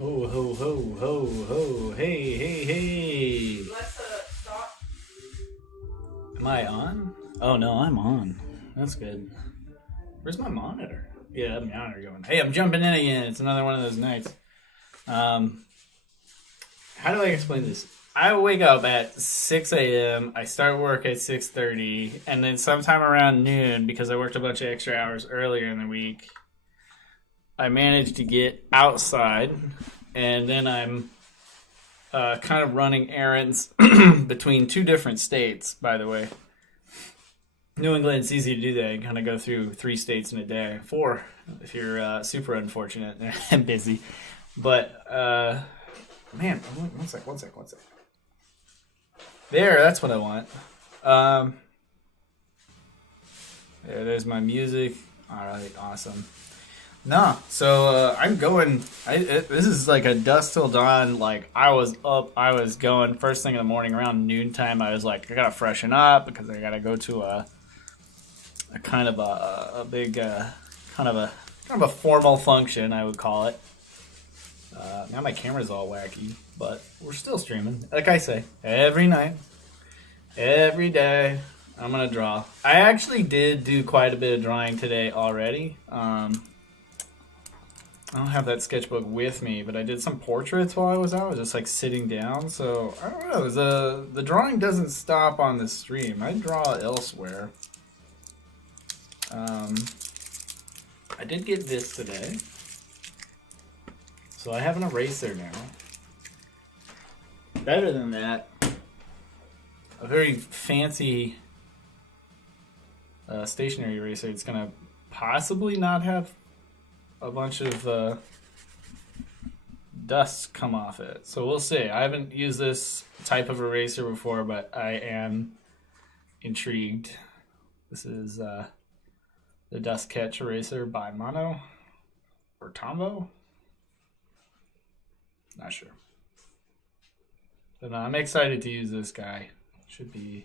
Ho, ho, ho, ho, ho. Hey, hey, hey. Let's stop. Am I on? Oh, no, I'm on. That's good. Where's my monitor? Yeah, my monitor going. Hey, I'm jumping in again. It's another one of those nights. How do I explain this? I wake up at 6 a.m. I start work at 6:30, and then sometime around noon, because I worked a bunch of extra hours earlier in the week, I managed to get outside, and then I'm kind of running errands between two different states, by the way. New England, it's easy to do that. You kind of go through 3 states in a day. 4 if you're super unfortunate and busy. But, man, one sec. There, that's what I want. There's my music. All right, awesome. No, so I'm going. This is like a dusk till dawn. Like I was up, I was going first thing in the morning around noontime. I was like, I gotta freshen up because I gotta go to a kind of a big kind of a formal function, I would call it. Now my camera's all wacky, but we're still streaming. Like I say, every night, every day, I'm gonna draw. I actually did do quite a bit of drawing today already. I don't have that sketchbook with me, but I did some portraits while I was out. I was just like sitting down, so I don't know. The drawing doesn't stop on the stream. I draw elsewhere. I did get this today, so I have an eraser now. Better than that, a very fancy stationary eraser. It's gonna possibly not have a bunch of dust come off it. So we'll see. I haven't used this type of eraser before, but I am intrigued. This is the Dust Catch Eraser by Mono or Tombow. Not sure. But I'm excited to use this guy. Should be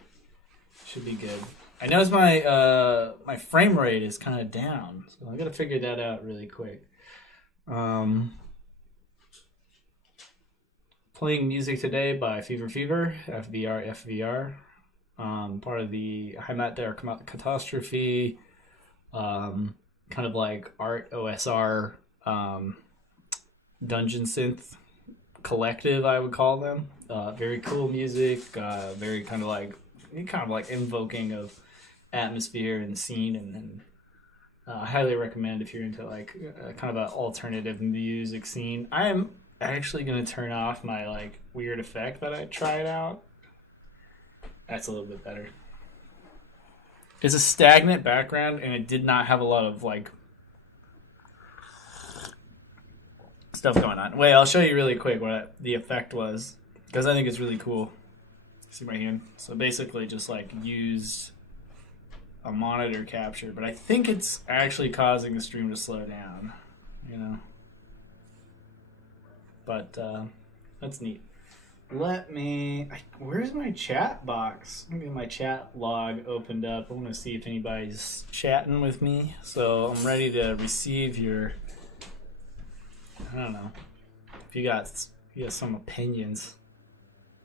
good. I notice my frame rate is kind of down, so I got to figure that out really quick. Playing music today by Fever, FVR. Part of the Heimat der Catastrophe, kind of like art OSR dungeon synth collective, I would call them. Very cool music, very kind of like invoking of atmosphere and scene, and I highly recommend if you're into like kind of an alternative music scene. I am actually going to turn off my like weird effect that I tried out. That's a little bit better. It's a stagnant background, and it did not have a lot of like stuff going on. Wait, I'll show you really quick what the effect was, because I think it's really cool. See my hand? So basically just like use a monitor capture, but I think it's actually causing the stream to slow down, you know. But that's neat. Where's my chat box? I'm gonna get my chat log opened up. I want to see if anybody's chatting with me. So I'm ready to receive your, I don't know, if you got some opinions.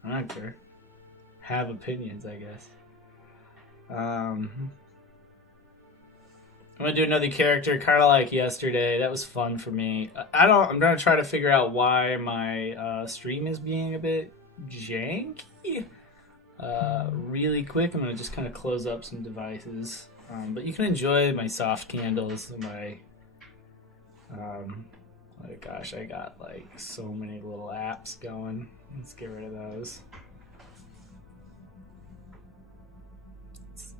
I don't care. Have opinions, I guess. I'm gonna do another character, kind of like yesterday. That was fun for me. I'm gonna try to figure out why my stream is being a bit janky. Really quick, I'm gonna just kind of close up some devices. But you can enjoy my soft candles and my. Oh gosh, I got like so many little apps going. Let's get rid of those.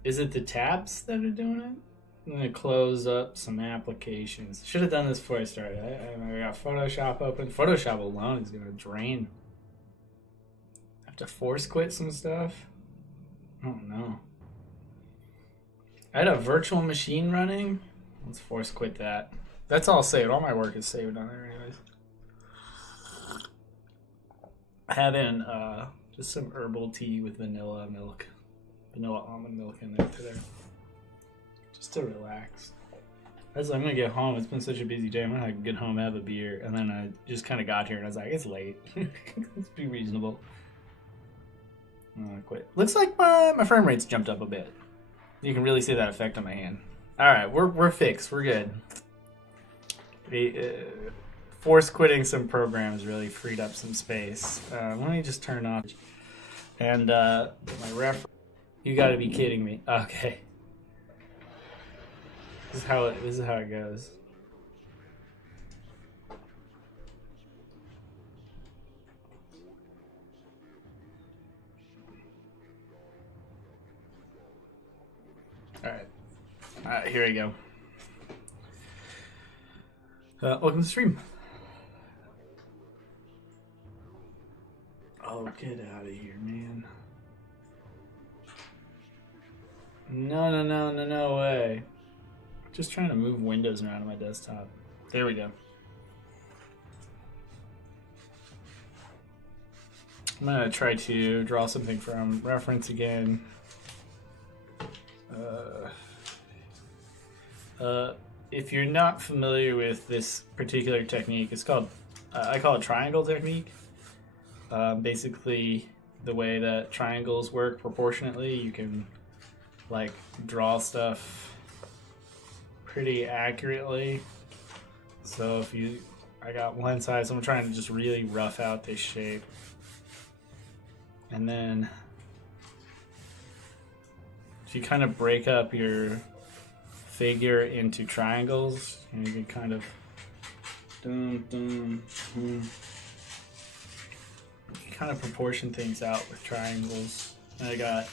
Is it the tabs that are doing it? I'm going to close up some applications. Should have done this before I started. I got Photoshop open. Photoshop alone is going to drain. I have to force quit some stuff. I don't know. I had a virtual machine running. Let's force quit that. That's all saved. All my work is saved on there anyways. Having just some herbal tea with vanilla almond milk in there today, just to relax. I was like, I'm gonna get home. It's been such a busy day. I'm gonna get home, have a beer, and then I just kind of got here and I was like, it's late. Let's be reasonable. I'm gonna quit. Looks like my frame rate's jumped up a bit. You can really see that effect on my hand. All right, we're fixed. We're good. Force quitting some programs really freed up some space. Let me just turn off. And my ref. You got to be kidding me. Okay. This is how it goes. All right, here we go. Welcome to the stream. Oh, get out of here, man. No way. Just trying to move windows around on my desktop. There we go. I'm gonna try to draw something from reference again. If you're not familiar with this particular technique, it's called, I call it triangle technique. Basically, the way that triangles work proportionately, you can like draw stuff pretty accurately. So I got one side, so I'm trying to just really rough out this shape. And then if you kind of break up your figure into triangles, and you can kind of kind of proportion things out with triangles. And I got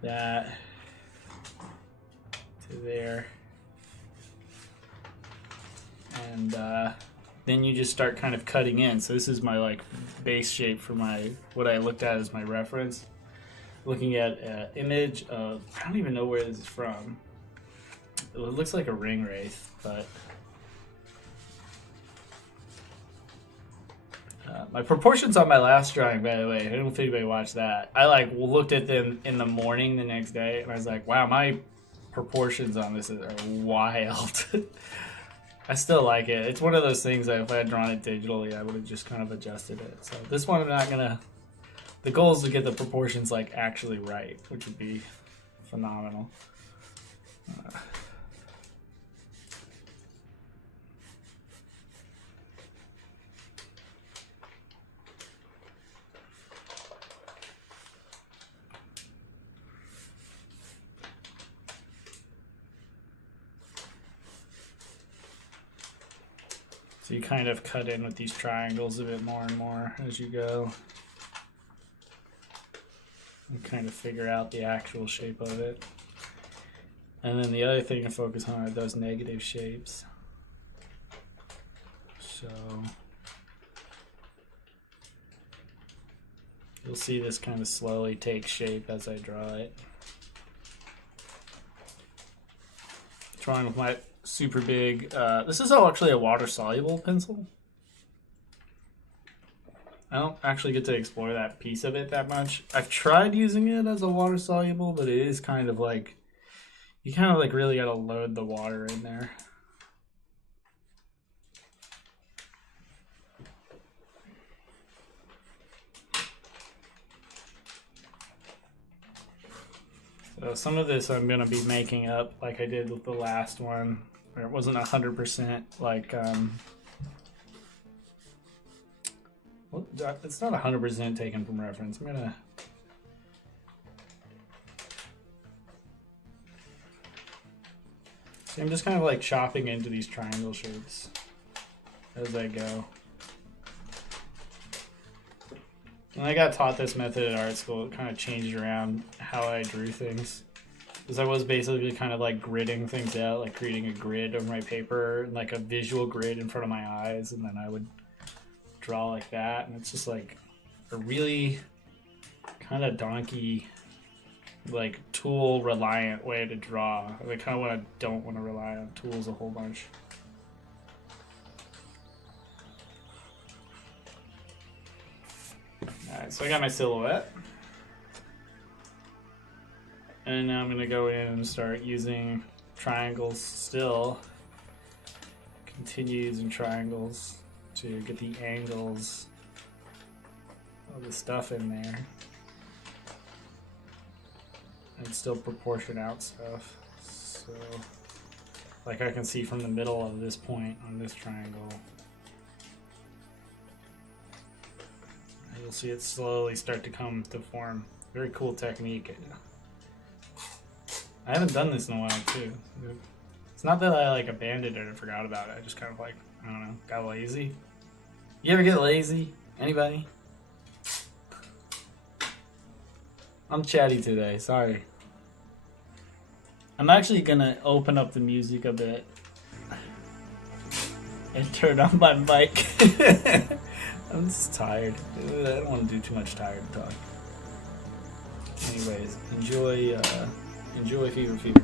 that to there, and then you just start kind of cutting in. So this is my like base shape for what I looked at as my reference. Looking at an image of, I don't even know where this is from. It looks like a ring wraith, but my proportions on my last drawing, by the way, I don't know if anybody watched that. I like looked at them in the morning the next day, and I was like, wow, my proportions on this are wild. I still like it. It's one of those things that if I had drawn it digitally, I would have just kind of adjusted it. So this one I'm not gonna. The goal is to get the proportions like actually right, which would be phenomenal. So you kind of cut in with these triangles a bit more and more as you go. And kind of figure out the actual shape of it. And then the other thing to focus on are those negative shapes. So you'll see this kind of slowly take shape as I draw it. Drawing with my super big, this is actually a water soluble pencil. I don't actually get to explore that piece of it that much. I've tried using it as a water soluble, but it is kind of like, you kind of like really gotta load the water in there. So some of this I'm gonna be making up like I did with the last one, where it wasn't 100% like, well, it's not 100% taken from reference. I'm just kind of like chopping into these triangle shapes as I go. When I got taught this method at art school, it kind of changed around how I drew things. Because I was basically kind of like gridding things out, like creating a grid over my paper, like a visual grid in front of my eyes, and then I would draw like that. And it's just like a really kind of donkey, like tool reliant way to draw. I kind of don't want to rely on tools a whole bunch. Alright, so I got my silhouette. And now I'm going to go in and start using triangles still. Continue using triangles to get the angles of the stuff in there. And still proportion out stuff. So, like I can see from the middle of this point on this triangle. You'll see it slowly start to come to form. Very cool technique. I haven't done this in a while too. It's not that I like abandoned it or forgot about it. I just kind of like, I don't know, got lazy. You ever get lazy? Anybody? I'm chatty today, sorry. I'm actually gonna open up the music a bit and turn on my mic. I'm just tired. I don't want to do too much tired talk. Anyways, enjoy Fever Fever.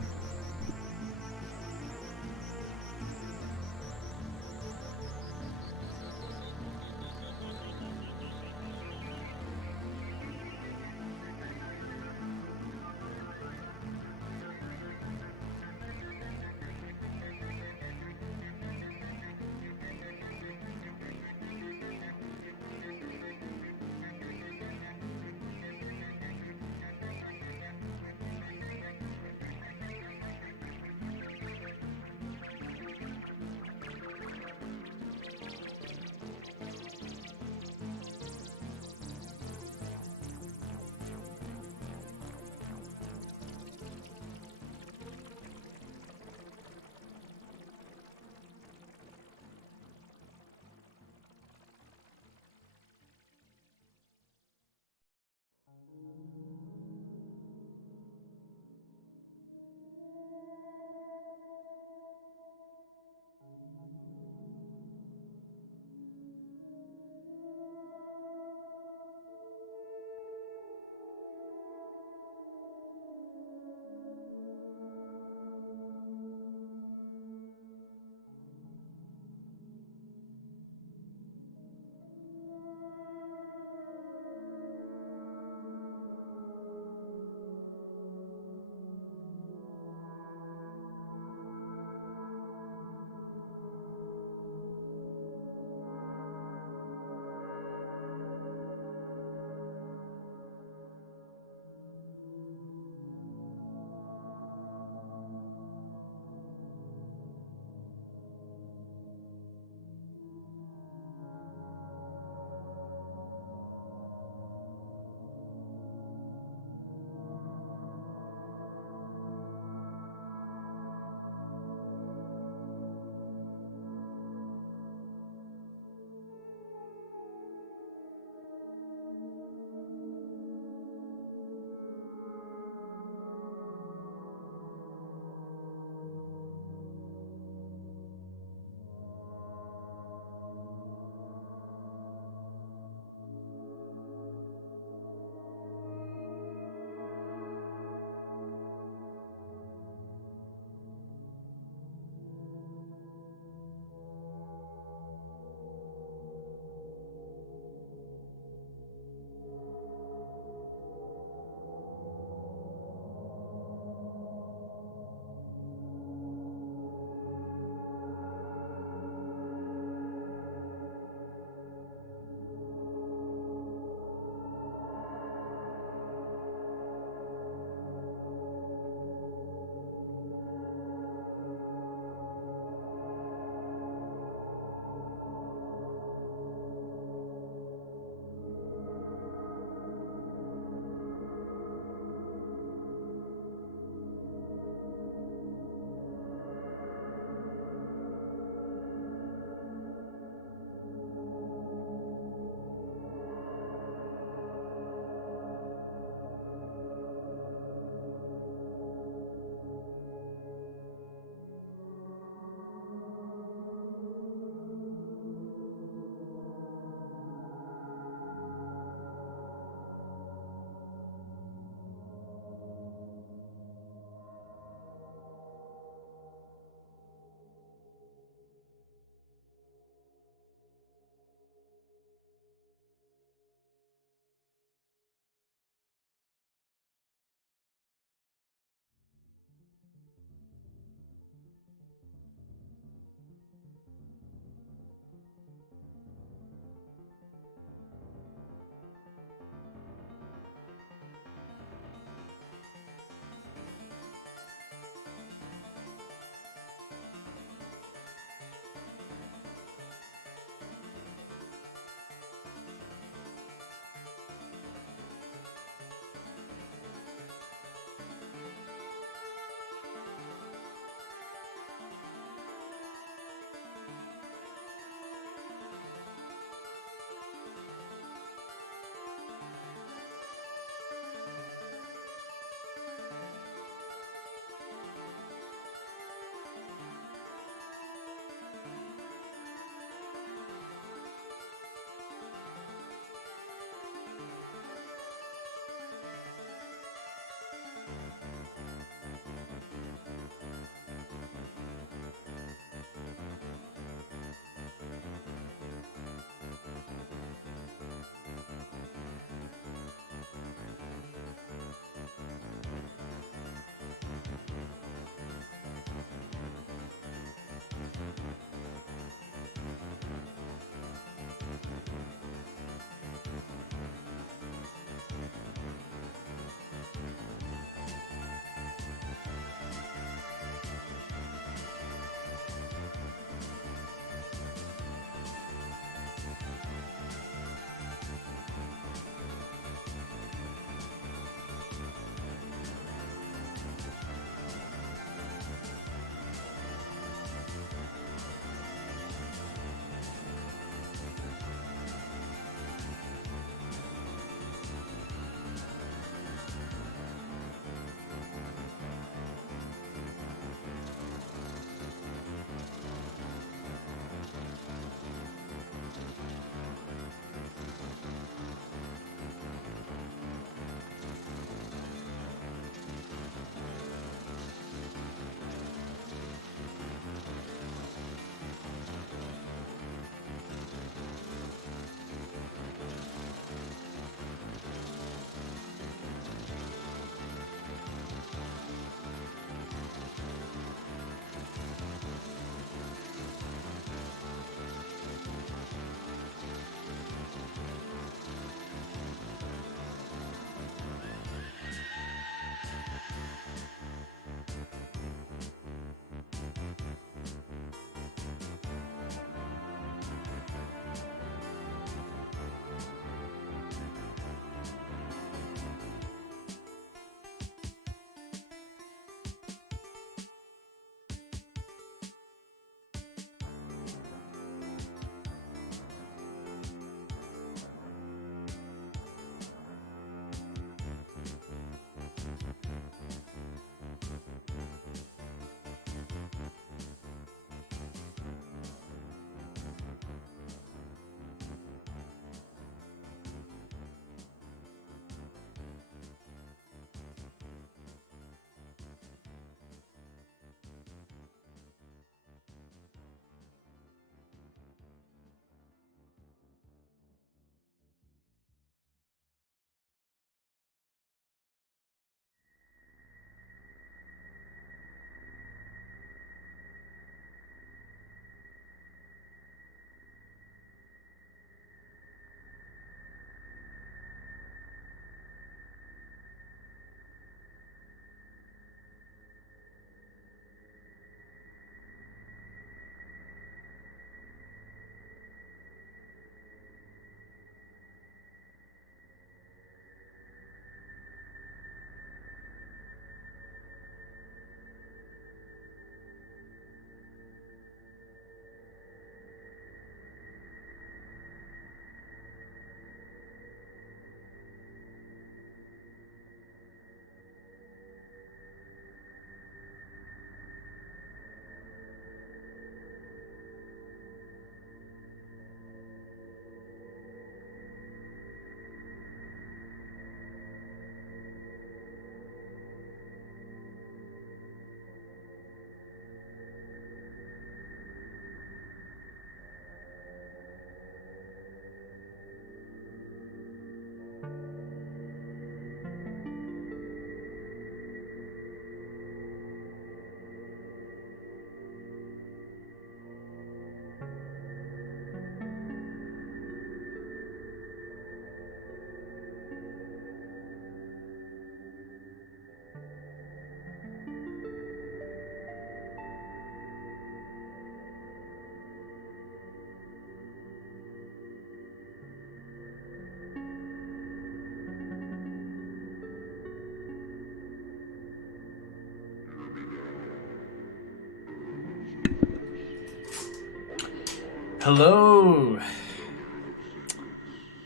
Hello.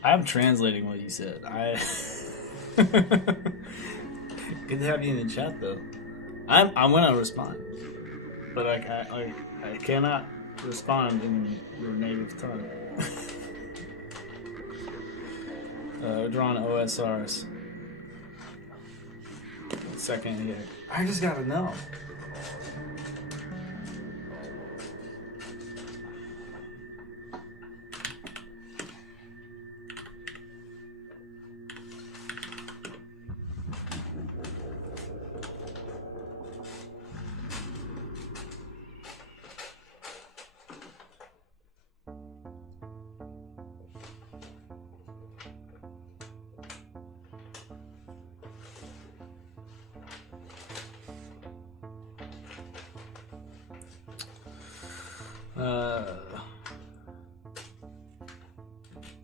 I'm translating what you said. Good to have you in the chat, though. I'm gonna respond, but I cannot respond in your native tongue. Drawing OSRs. 1 second here. I just gotta know.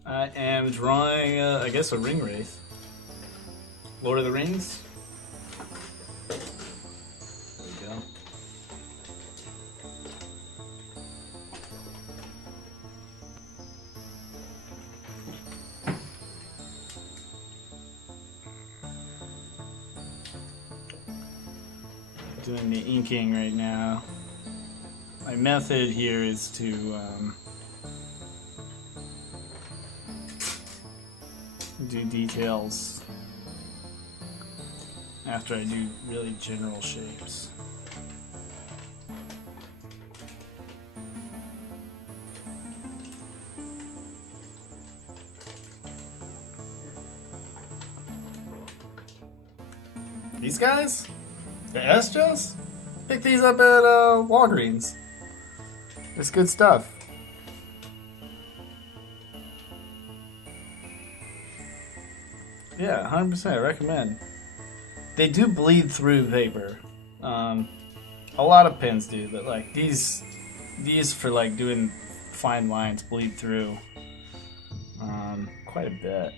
I am drawing, I guess, a ring wraith. Lord of the Rings. There we go. Doing the inking right now. My method here is to do details after I do really general shapes. These guys? The Estras? Pick these up at Walgreens. It's good stuff. Yeah, 100% recommend. They do bleed through paper. A lot of pens do, but like these for like doing fine lines bleed through quite a bit.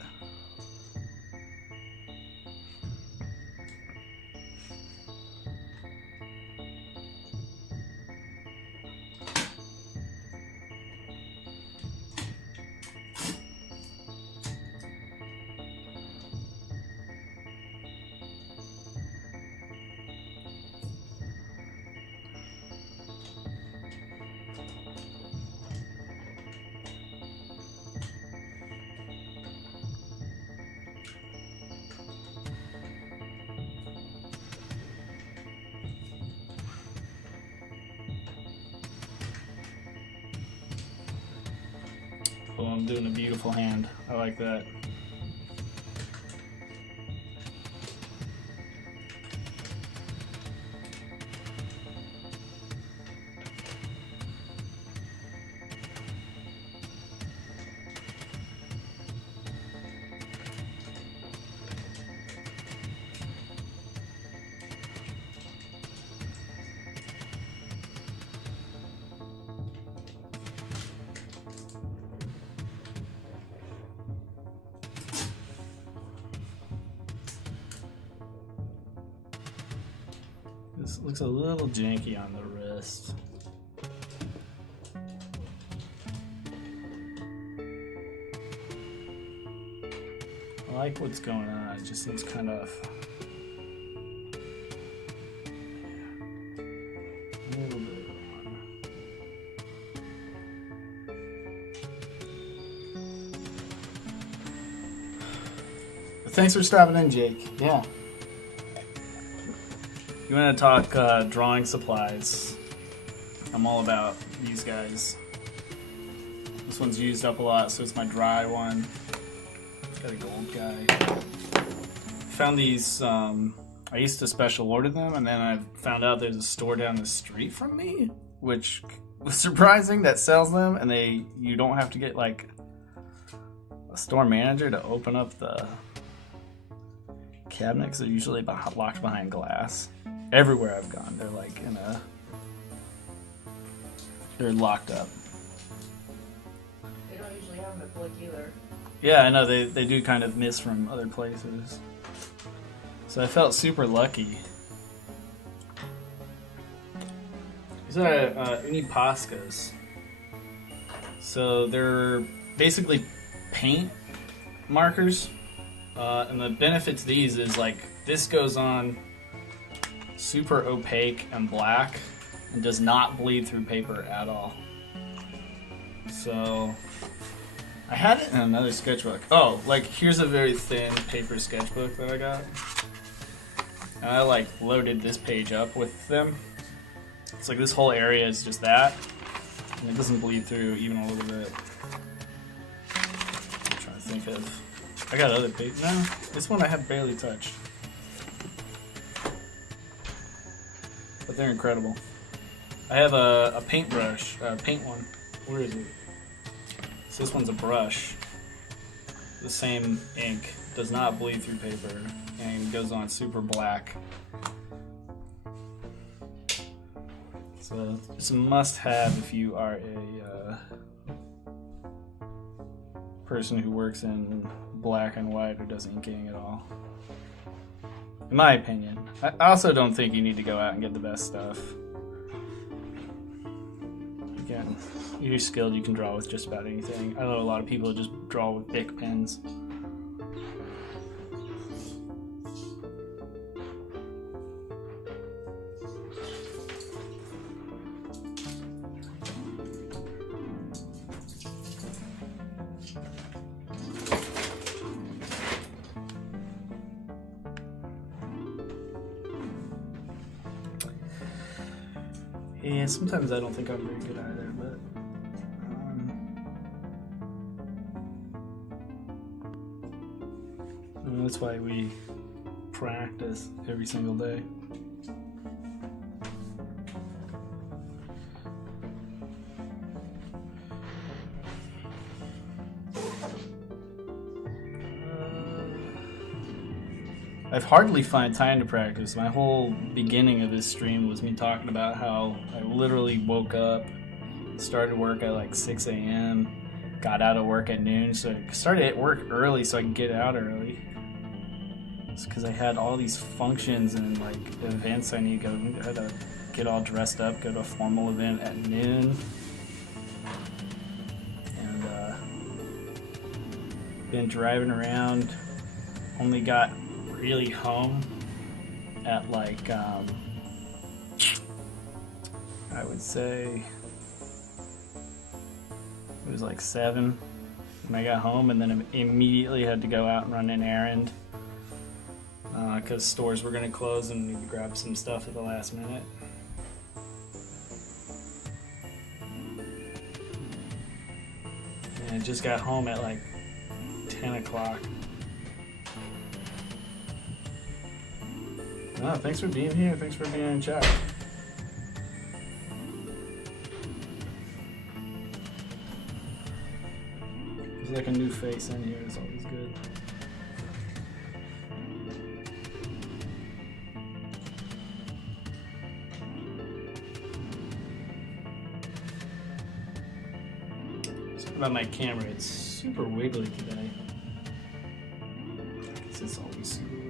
Oh, I'm doing a beautiful hand. I like that. This looks a little janky on the wrist. I like what's going on, it just seems kind of a little bit. But thanks for stopping in, Jake. Yeah. You want to talk drawing supplies? I'm all about these guys. This one's used up a lot, so it's my dry one. Got a gold guy. Found these, I used to special order them, and then I found out there's a store down the street from me, which was surprising, that sells them, and you don't have to get like a store manager to open up the cabinet, because they're usually locked behind glass. Everywhere I've gone, they're like they're locked up. They don't usually have them at Blick either. Yeah, I know, they do kind of miss from other places. So I felt super lucky. These are Unipascas. So they're basically paint markers, and the benefit to these is like this goes on super opaque and black and does not bleed through paper at all. So I had it in another sketchbook. Oh, like here's a very thin paper sketchbook that I got. And I like loaded this page up with them. It's like this whole area is just that. And it doesn't bleed through even a little bit. I'm trying to think of. I got other pages. No, this one I have barely touched. But they're incredible. I have a paintbrush, paint one. Where is it? So this one's a brush. The same ink, does not bleed through paper, and goes on super black. So it's a must-have if you are a person who works in black and white or does inking at all. In my opinion. I also don't think you need to go out and get the best stuff. Again, if you're skilled, you can draw with just about anything. I know a lot of people just draw with Bic pens. Yeah, sometimes I don't think I'm very good either, but that's why we practice every single day. I've hardly found time to practice. My whole beginning of this stream was me talking about how I literally woke up, started work at like 6 a.m., got out of work at noon, so I started at work early so I could get out early. It's because I had all these functions and like events I need to go. I had to get all dressed up, go to a formal event at noon. And been driving around, only got really home at like I would say it was like 7 when I got home, and then immediately had to go out and run an errand because stores were going to close and need to grab some stuff at the last minute. And I just got home at like 10 o'clock. Oh, thanks for being here. Thanks for being in chat. There's like a new face in here. It's always good. Something about my camera. It's super wiggly today. I guess it's always super wiggly.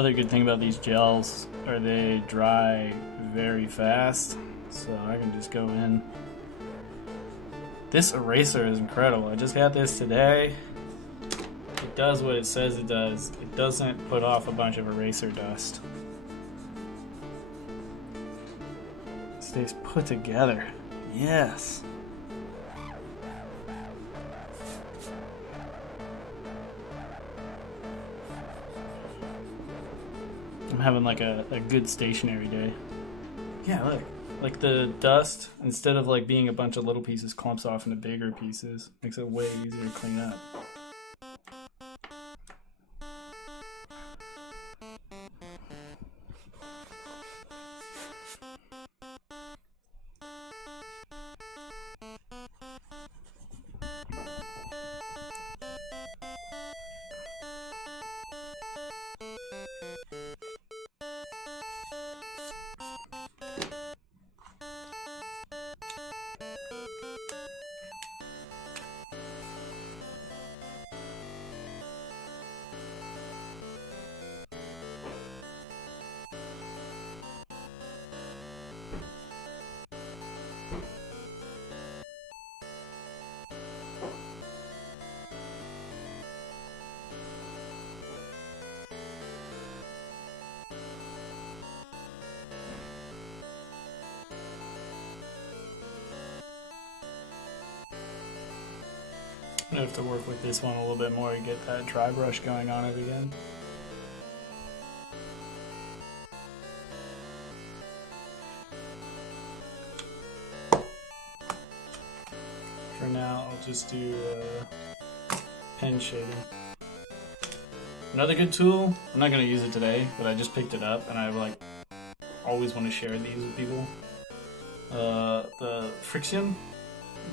Other good thing about these gels are they dry very fast, so I can just go in. This eraser is incredible. I just got this today. It does what it says it does. It doesn't put off a bunch of eraser dust. It stays put together. Yes. I'm having like a good stationary day. Yeah, look. Like the dust, instead of like being a bunch of little pieces, clumps off into bigger pieces. Makes it way easier to clean up. I'm gonna have to work with this one a little bit more to get that dry brush going on it again. For now, I'll just do pen shading. Another good tool, I'm not gonna use it today, but I just picked it up and I like always want to share these with people. The Friction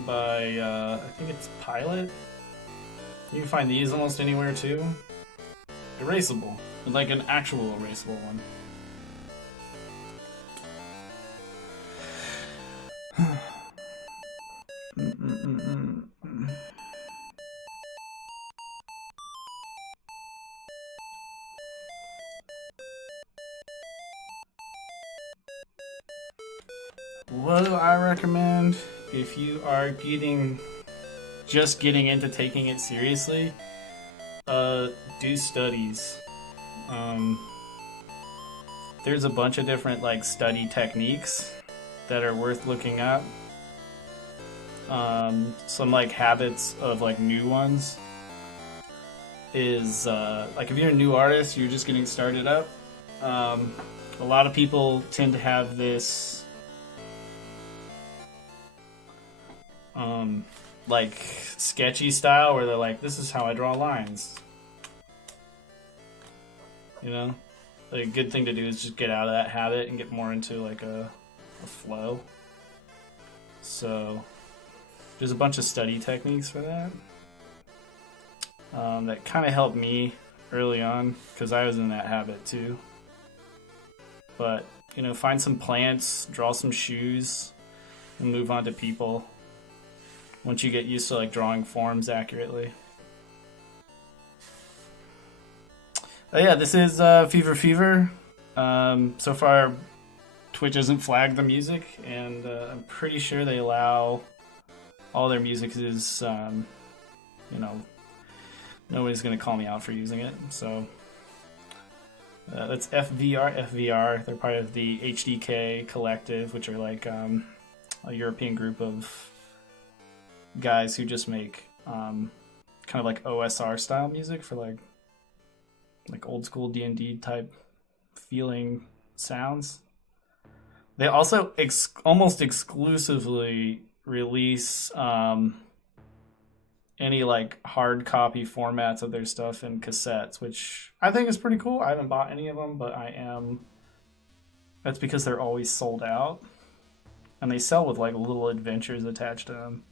by, I think it's Pilot. You can find these almost anywhere too. Erasable, like an actual erasable one. What do I recommend if you are just getting into taking it seriously? Do studies. There's a bunch of different like study techniques that are worth looking up. Some like habits of like new ones is like if you're a new artist, you're just getting started up. A lot of people tend to have this like sketchy style where they're like, this is how I draw lines. You know? Like, a good thing to do is just get out of that habit and get more into like a flow. So there's a bunch of study techniques for that. That kind of helped me early on because I was in that habit too. But, you know, find some plants, draw some shoes, and move on to people once you get used to like drawing forms accurately. Yeah, this is Fever. So far, Twitch hasn't flagged the music, and I'm pretty sure they allow all their music is, you know, nobody's gonna call me out for using it. So that's FVR. They're part of the HDK Collective, which are like a European group of guys who just make kind of like OSR style music for like old school D&D type feeling sounds. They also almost exclusively release any like hard copy formats of their stuff in cassettes, which I think is pretty cool. I haven't bought any of them, but that's because they're always sold out, and they sell with like little adventures attached to them.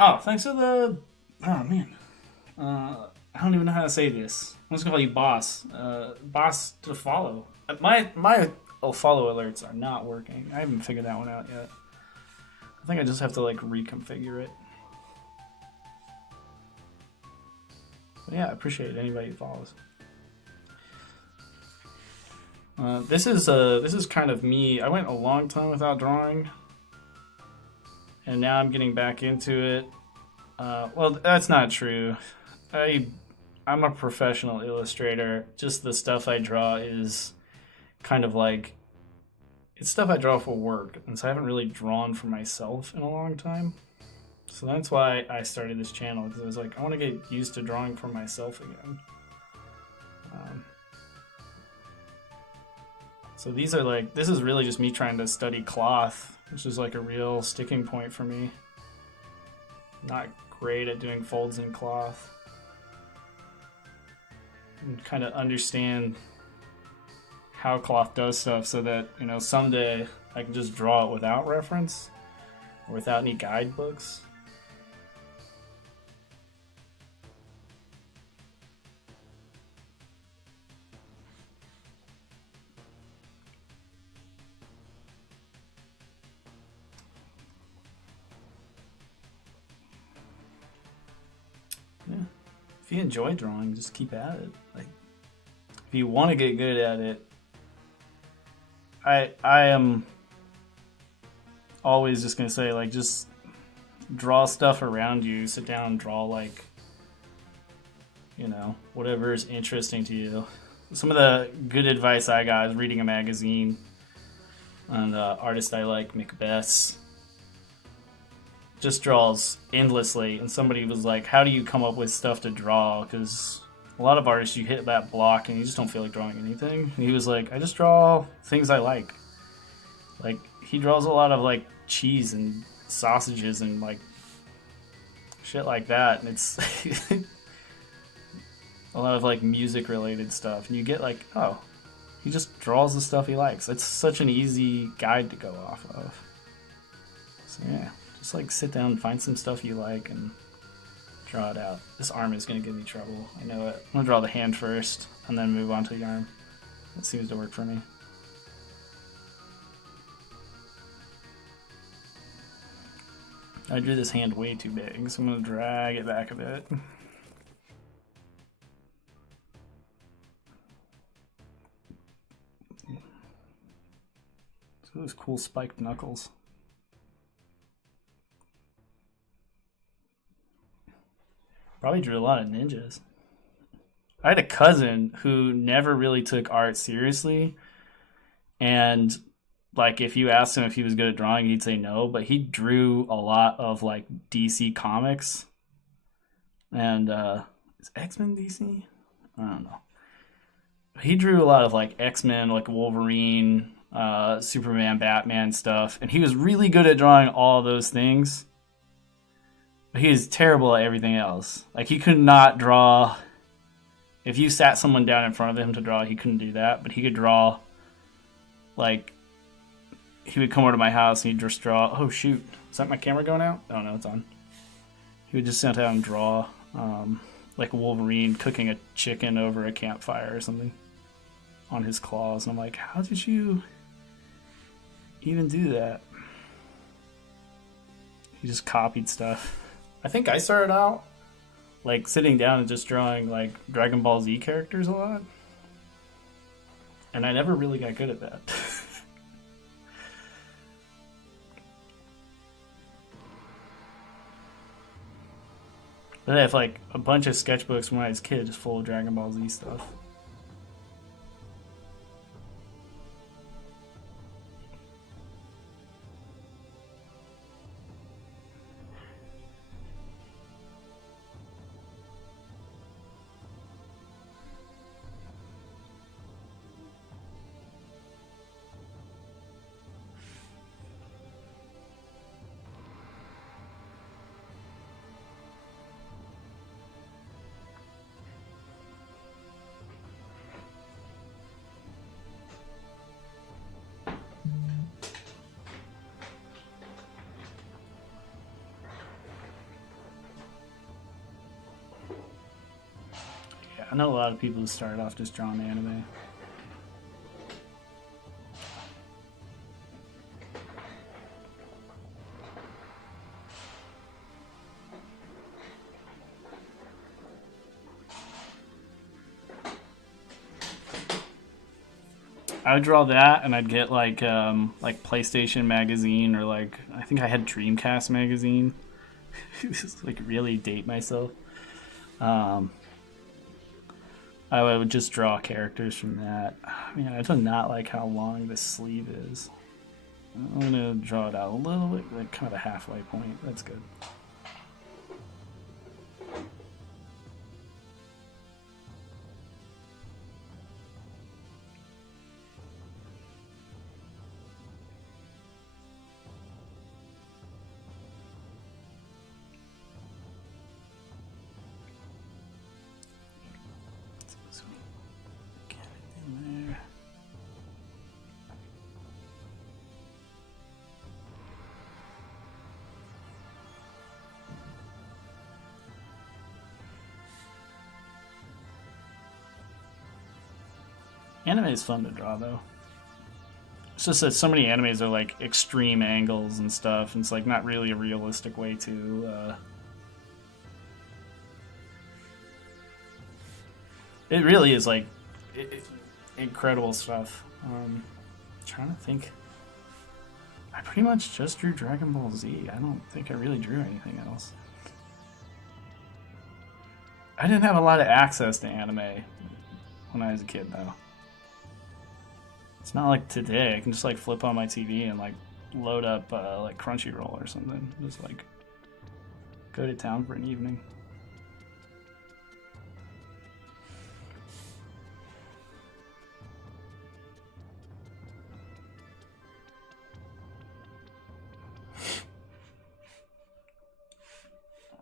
Oh, thanks for the... Oh, man. I don't even know how to say this. I'm just going to call you Boss. Boss to follow. My follow alerts are not working. I haven't figured that one out yet. I think I just have to, like, reconfigure it. But yeah, I appreciate anybody who follows. This is kind of me. I went a long time without drawing, and now I'm getting back into it. Well, that's not true. I'm a professional illustrator. Just the stuff I draw is kind of like it's stuff I draw for work, and so I haven't really drawn for myself in a long time. So that's why I started this channel, because I was like, I want to get used to drawing for myself again. So these are like, this is really just me trying to study cloth, which is like a real sticking point for me. Not great at doing folds in cloth. And kind of understand how cloth does stuff so that, you know, someday I can just draw it without reference or without any guidebooks. Yeah. If you enjoy drawing, just keep at it. Like, if you want to get good at it, I am always just gonna say, like, just draw stuff around you. Sit down and draw, like, you know, whatever is interesting to you. Some of the good advice I got is reading a magazine, and artist I like, Macbeth's, just draws endlessly. And somebody was like, how do you come up with stuff to draw? Because a lot of artists, you hit that block and you just don't feel like drawing anything. And he was like, I just draw things I like. Like, he draws a lot of like cheese and sausages and like shit like that, and it's a lot of like music related stuff, and you get like, oh, he just draws the stuff he likes. It's such an easy guide to go off of. So yeah, just like sit down and find some stuff you like and draw it out. This arm is going to give me trouble, I know it. I'm going to draw the hand first and then move on to the arm. That seems to work for me. I drew this hand way too big, so I'm going to drag it back a bit. So those cool spiked knuckles. Probably drew a lot of ninjas. I had a cousin who never really took art seriously, and like, if you asked him if he was good at drawing, he'd say no, but he drew a lot of like DC comics. And is X-Men DC? I don't know. He drew a lot of like X-Men, like Wolverine, Superman, Batman stuff, and he was really good at drawing all those things. But he is terrible at everything else. Like, he could not draw. If you sat someone down in front of him to draw, he couldn't do that, but he could draw like, he would come over to my house and he'd just draw. Oh shoot, is that my camera going out? Oh no, it's on. He would just sit down and draw, like Wolverine cooking a chicken over a campfire or something on his claws. And I'm like, how did you even do that? He just copied stuff. I think I started out like sitting down and just drawing like Dragon Ball Z characters a lot. And I never really got good at that. But I have like a bunch of sketchbooks when I was a kid just full of Dragon Ball Z stuff. I know a lot of people who started off just drawing anime. I would draw that, and I'd get like PlayStation magazine, or like I think I had Dreamcast magazine. Just like really date myself. Um, I would just draw characters from that. Man, I do not like how long this sleeve is. I'm gonna draw it out a little bit, like kind of a halfway point. That's good. So, get it in there. Anime is fun to draw, though. It's just that so many animes are like extreme angles and stuff, and it's like not really a realistic way to. It really is like incredible stuff. Trying to think. I pretty much just drew Dragon Ball Z. I don't think I really drew anything else. I didn't have a lot of access to anime when I was a kid, though. It's not like today. I can just like flip on my TV and like load up like Crunchyroll or something. Just like go to town for an evening.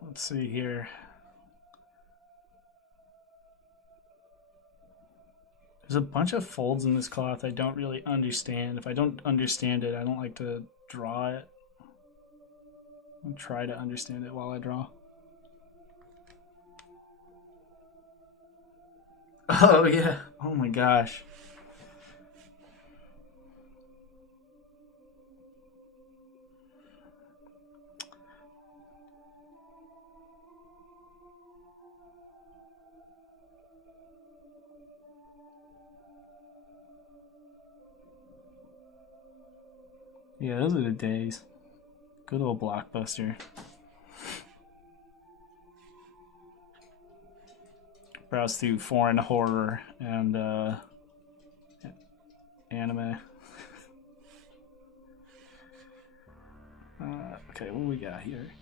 Let's see here. There's a bunch of folds in this cloth I don't really understand. If I don't understand it, I don't like to draw it. I'll try to understand it while I draw. Oh yeah. Oh my gosh. Yeah, those are the days. Good old Blockbuster. Browse through foreign horror and anime. Okay, what do we got here?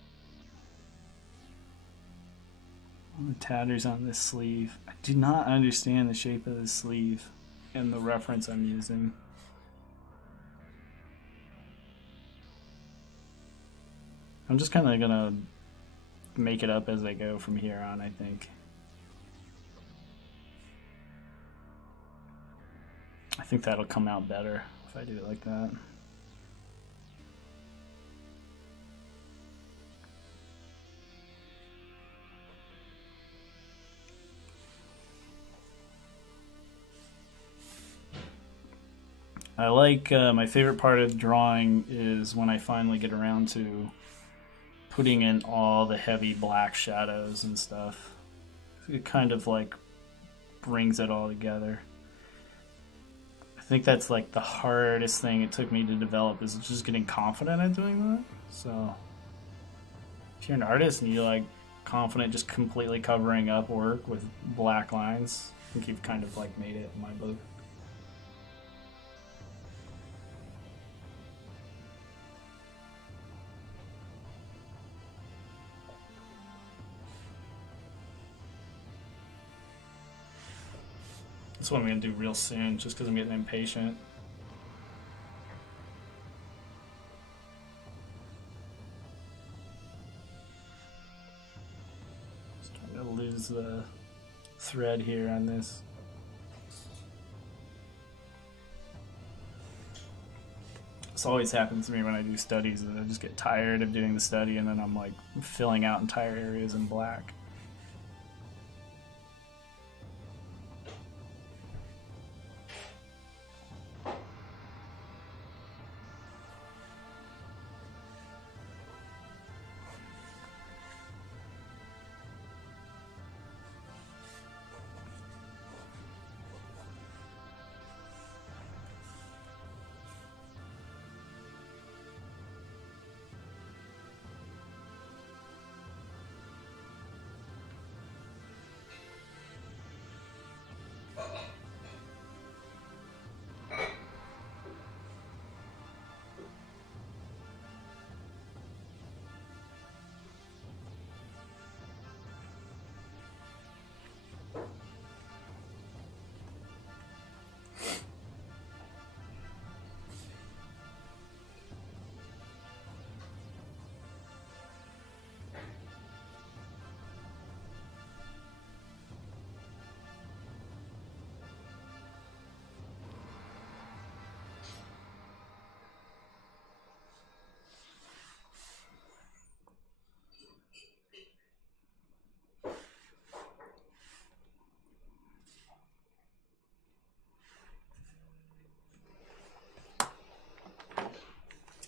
All the tatters on this sleeve. I do not understand the shape of this sleeve and the reference I'm using. I'm just kind of gonna make it up as I go from here on, I think. I think that'll come out better if I do it like that. I like, my favorite part of drawing is when I finally get around to putting in all the heavy black shadows and stuff. It kind of like brings it all together. I think that's like the hardest thing it took me to develop, is just getting confident at doing that. So if you're an artist and you're like confident just completely covering up work with black lines, I think you've kind of like made it in my book. That's what I'm going to do real soon, just because I'm getting impatient. Starting to lose the thread here on this. This always happens to me when I do studies, that I just get tired of doing the study and then I'm like filling out entire areas in black.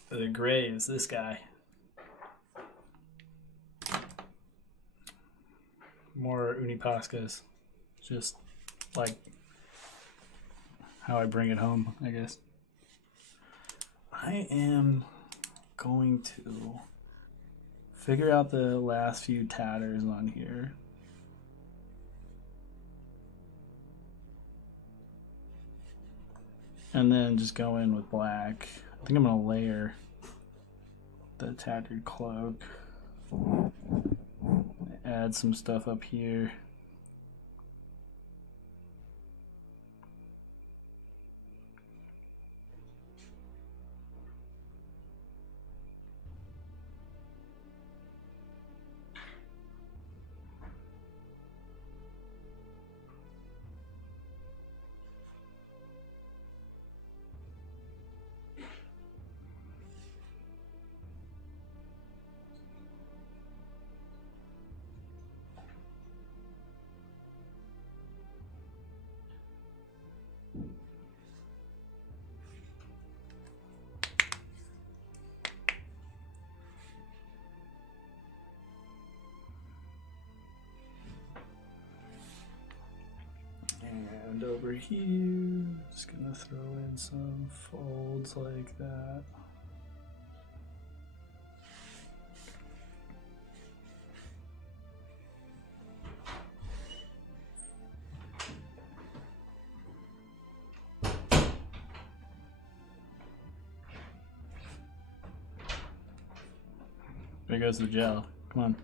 The gray is this guy. More Unipascas. Just like how I bring it home, I guess. I am going to figure out the last few tatters on here. And then just go in with black. I think I'm going to layer the tattered cloak. Add some stuff up here. And over here, just gonna throw in some folds like that. There goes the gel. Come on.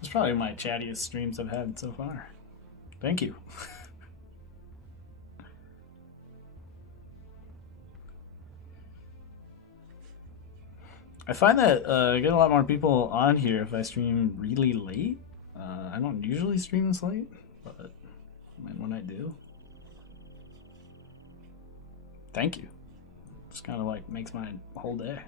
It's probably my chattiest streams I've had so far. Thank you. I find that I get a lot more people on here if I stream really late. I don't usually stream this late, but when I do, thank you. It's kind of like makes my whole day.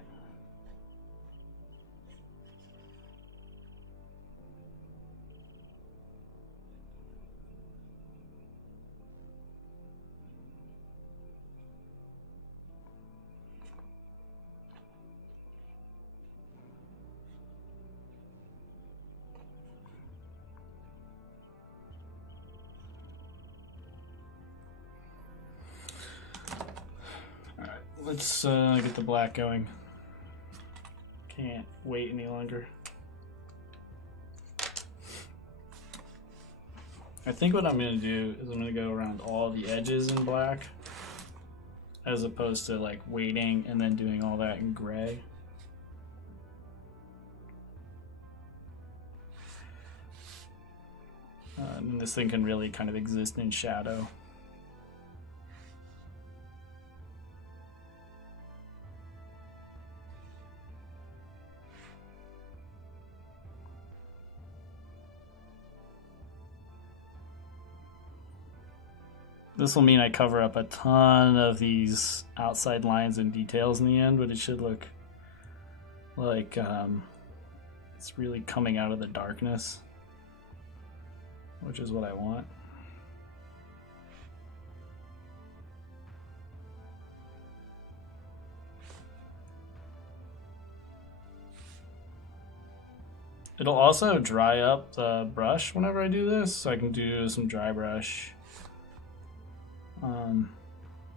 Let's get the black going. Can't wait any longer. I think what I'm going to do is I'm going to go around all the edges in black as opposed to like waiting and then doing all that in gray. And this thing can really kind of exist in shadow. This will mean I cover up a ton of these outside lines and details in the end, but it should look like it's really coming out of the darkness, which is what I want. It'll also dry up the brush whenever I do this, so I can do some dry brush.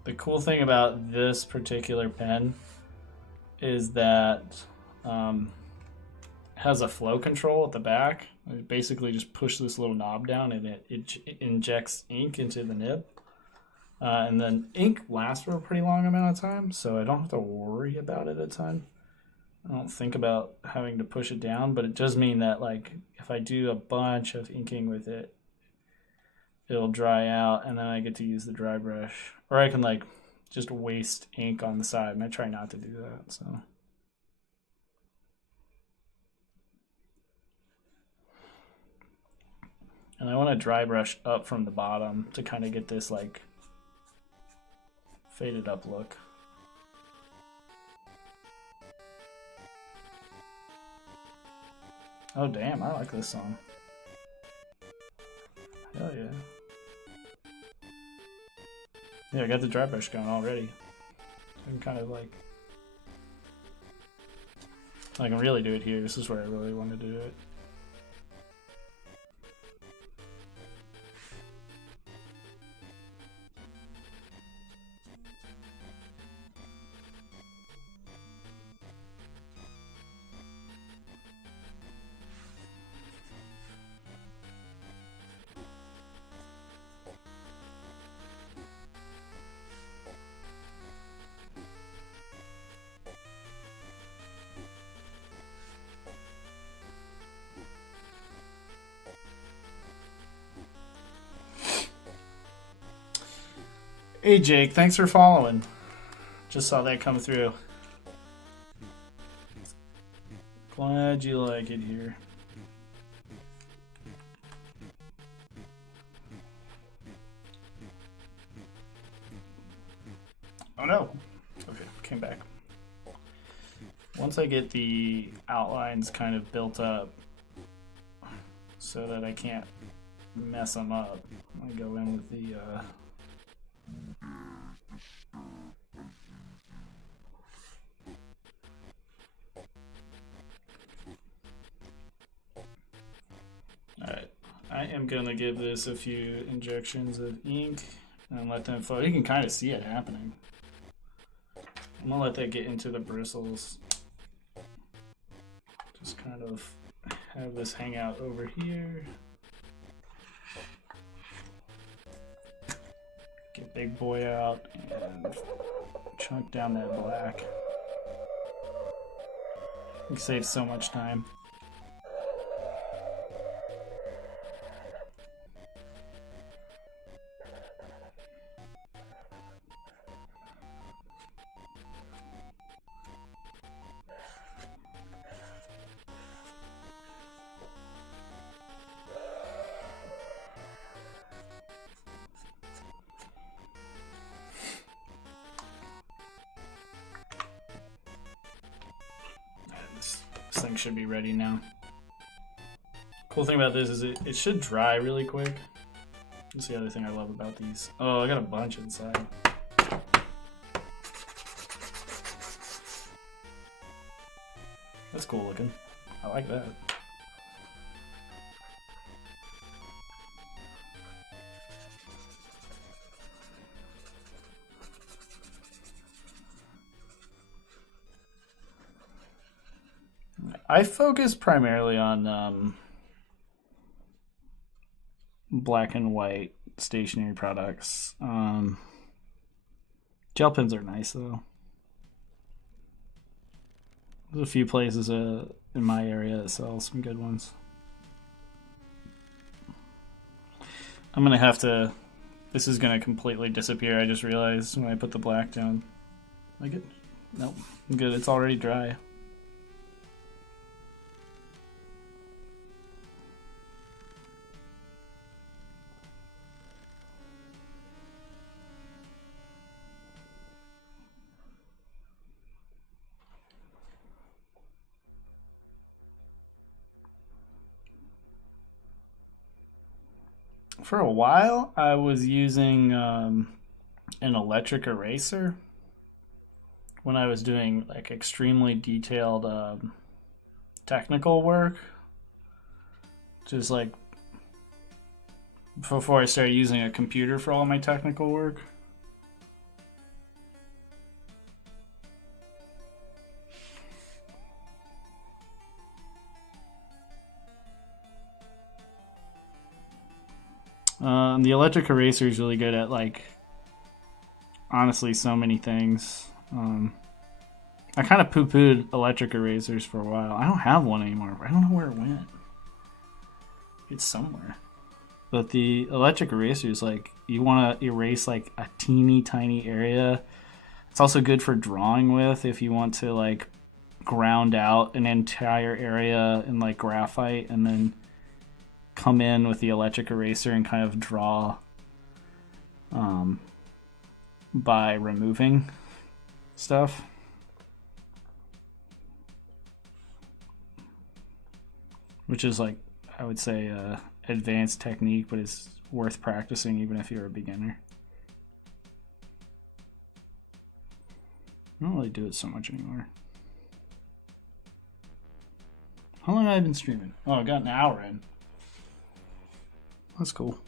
The cool thing about this particular pen is that it has a flow control at the back. I basically just push this little knob down and it injects ink into the nib. And then ink lasts for a pretty long amount of time, so I don't have to worry about it a ton. I don't think about having to push it down, but it does mean that like if I do a bunch of inking with it, it'll dry out and then I get to use the dry brush. Or I can like just waste ink on the side, and I try not to do that, so. And I want to dry brush up from the bottom to kind of get this like faded up look. Oh damn, I like this song. Hell yeah. Yeah, I got the dry brush going already. I'm kind of like I can really do it here. This is where I really wanted to do it. Hey Jake, thanks for following. Just saw that come through. Glad you like it here. Oh no. Okay, came back. Once I get the outlines kind of built up so that I can't mess them up, I go in with the Alright, I am gonna give this a few injections of ink and let them flow. You can kind of see it happening. I'm gonna let that get into the bristles. Just kind of have this hang out over here. Get big boy out and chunk down that black. You save so much time. This thing should be ready now. Cool thing about this is it should dry really quick. That's the other thing I love about these. Oh, I got a bunch inside. That's cool looking. I like that. I focus primarily on black and white stationery products. Gel pens are nice though. There's a few places in my area that sell some good ones. I'm gonna have to. This is gonna completely disappear. I just realized when I put the black down. Like it? Nope. I'm good. It's already dry. For a while, I was using an electric eraser when I was doing like extremely detailed technical work. Just like before I started using a computer for all my technical work. The electric eraser is really good at, like, honestly, so many things. I kind of poo-pooed electric erasers for a while. I don't have one anymore. I don't know where it went. It's somewhere. But the electric eraser is, like, you want to erase, like, a teeny tiny area. It's also good for drawing with if you want to, like, ground out an entire area in, like, graphite and then come in with the electric eraser and kind of draw by removing stuff. Which is, like, I would say advanced technique, but it's worth practicing even if you're a beginner. I don't really do it so much anymore. How long have I been streaming? Oh, I got an hour in. That's cool.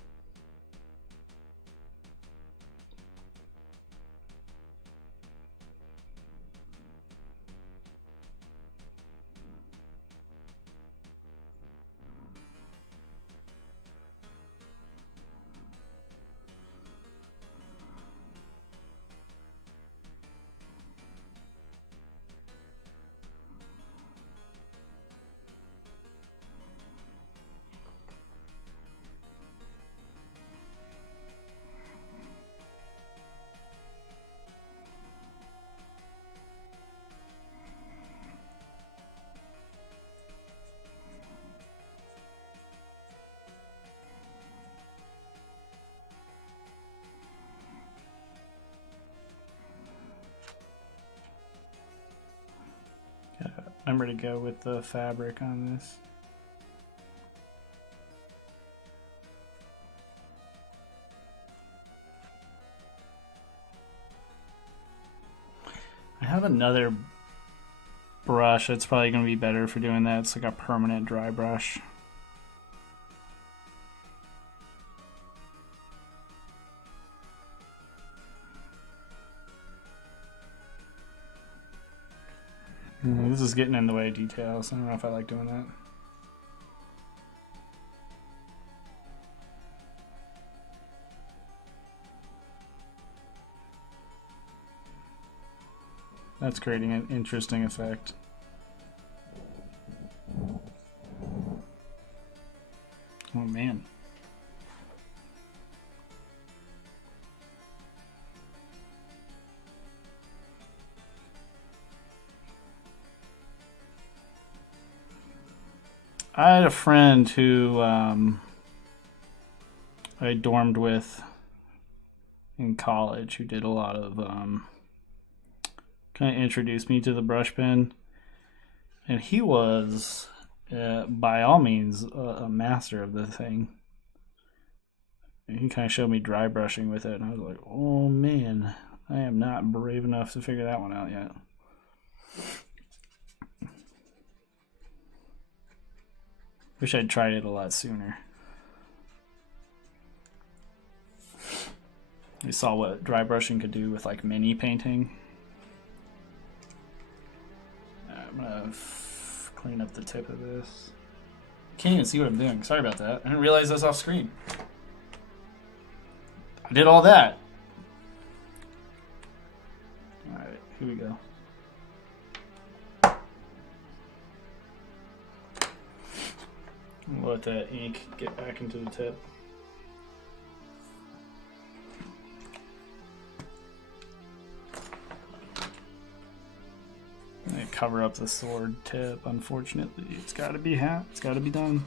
Remember to go with the fabric on this. I have another brush that's probably going to be better for doing that. It's like a permanent dry brush. This is getting in the way of details. I don't know if I like doing that. That's creating an interesting effect. Oh man. I had a friend who I dormed with in college who did a lot of kind of introduced me to the brush pen, and he was by all means a master of the thing. And he kind of showed me dry brushing with it, and I was like, oh man, I am not brave enough to figure that one out yet. Wish I'd tried it a lot sooner. You saw what dry brushing could do with like mini painting. I'm gonna clean up the tip of this. Can't even see what I'm doing. Sorry about that. I didn't realize I was off screen. I did all that. Alright, here we go. Let that ink get back into the tip. I cover up the sword tip. Unfortunately, it's got to be It's got to be done.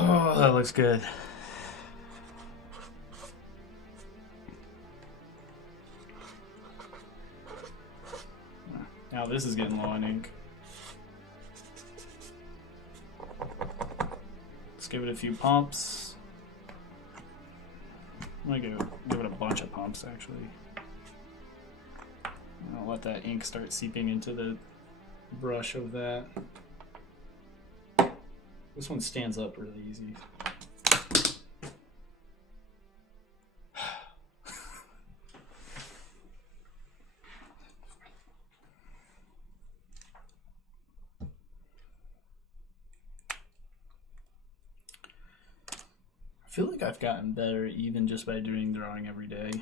Oh, that looks good. Now this is getting low on ink. Let's give it a few pumps. I'm gonna give it a bunch of pumps actually. I'll let that ink start seeping into the brush of that. This one stands up really easy. feel like I've gotten better even just by doing drawing every day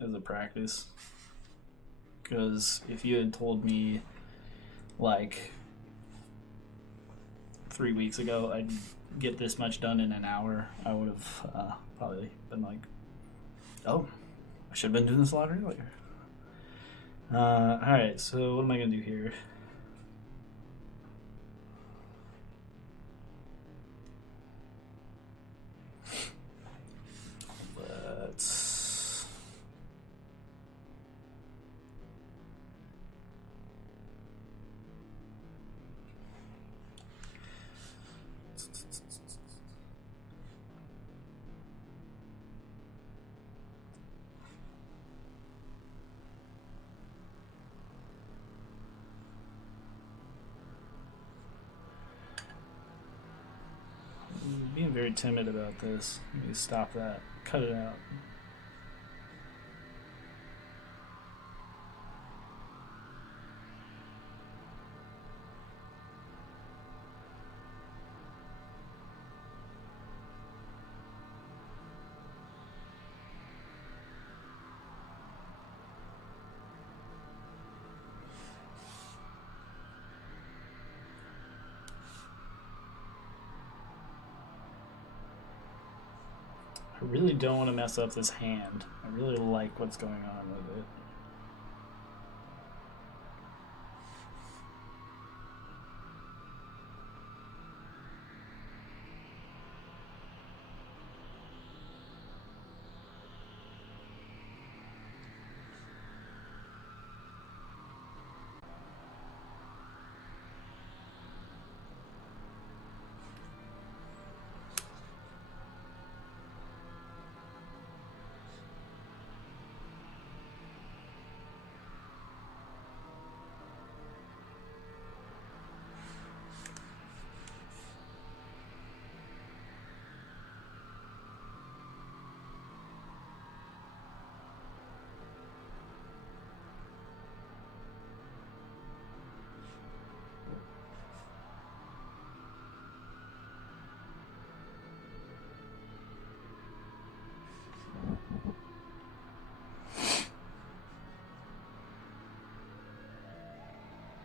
as a practice. Because if you had told me like 3 weeks ago I'd get this much done in an hour, I would have probably been like, oh, I should have been doing this a lot earlier. Alright, so what am I going to do here? Let's... I'm being very timid about this. Let me stop that. Cut it out. I really don't want to mess up this hand. I really like what's going on with it.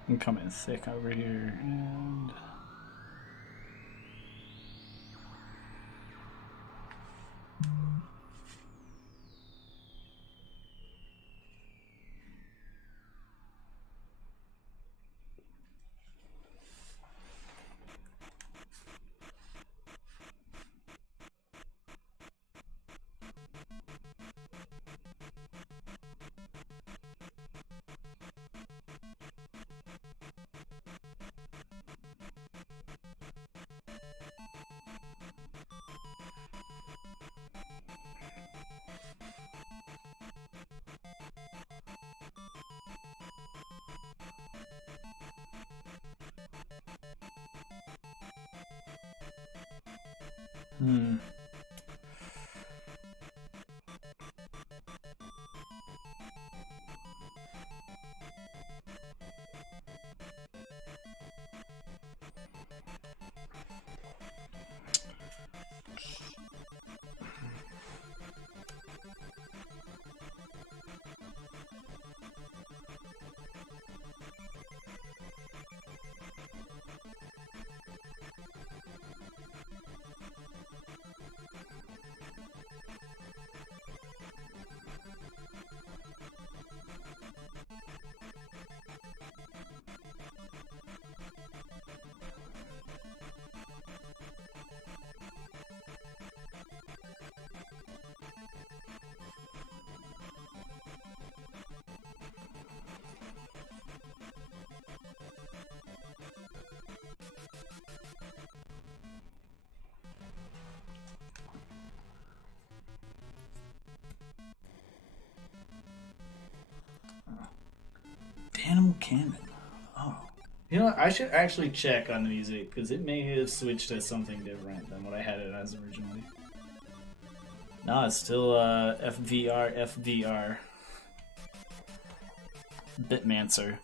I'm coming thick over here, and Animal Cannon. Oh. You know what? I should actually check on the music, because it may have switched to something different than what I had it as originally. No, it's still FVR. Bitmancer.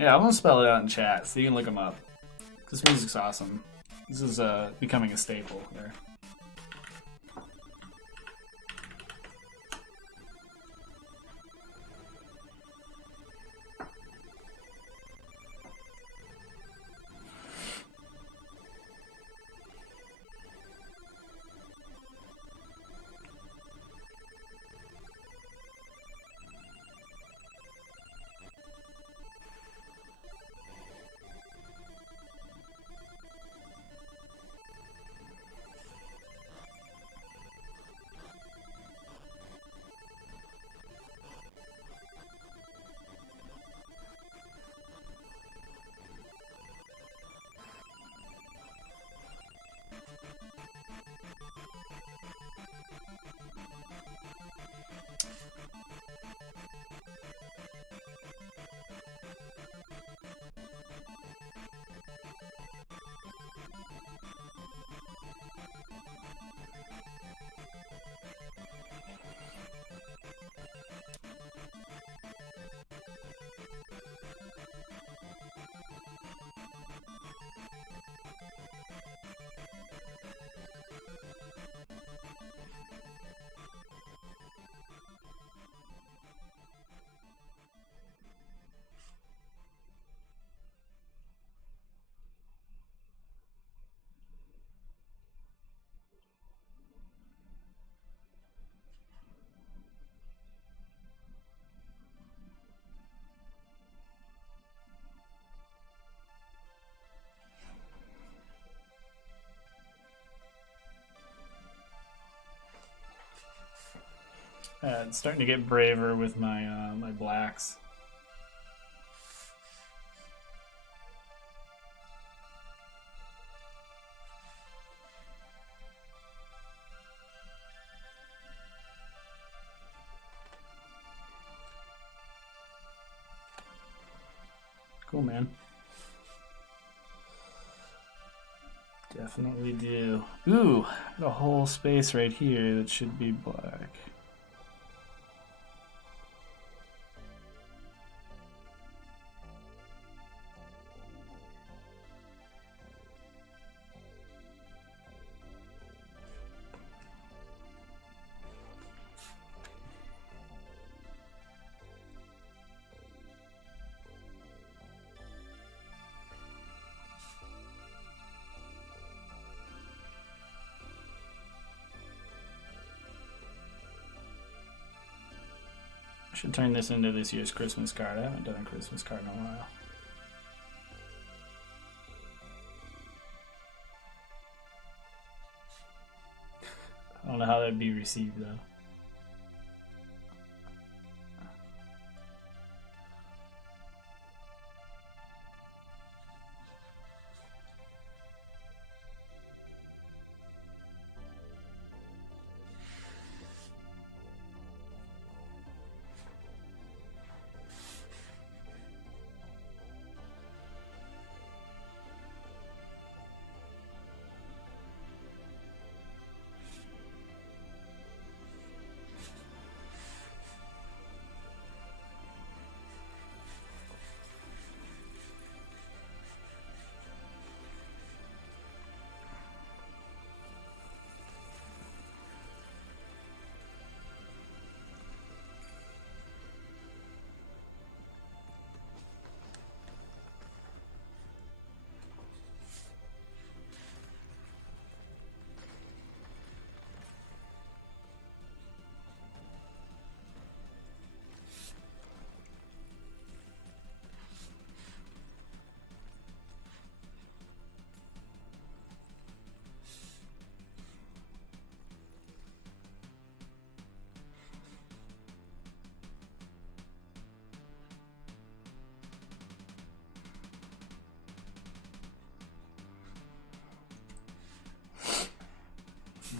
Yeah, I'm gonna spell it out in chat so you can look them up. This music's awesome. This is becoming a staple here. It's starting to get braver with my my blacks. Cool, man. Definitely do. Ooh, got a whole space right here that should be black. Should turn this into this year's Christmas card. I haven't done a Christmas card in a while. I don't know how that'd be received though.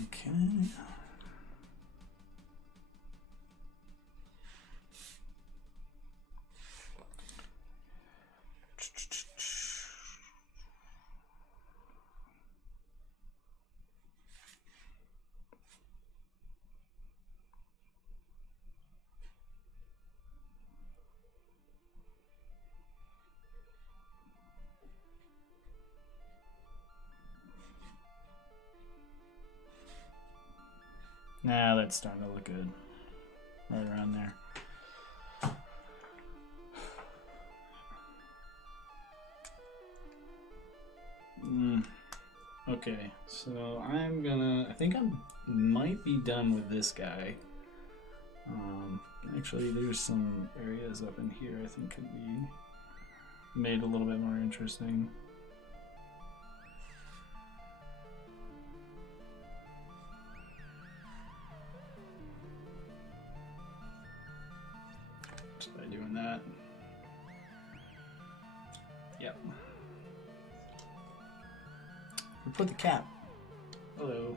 Okay. Nah, that's starting to look good. Right around there. Okay, so I think I might be done with this guy. Actually, there's some areas up in here I think could be made a little bit more interesting. Just by doing that. Yep. We put the cap. Hello.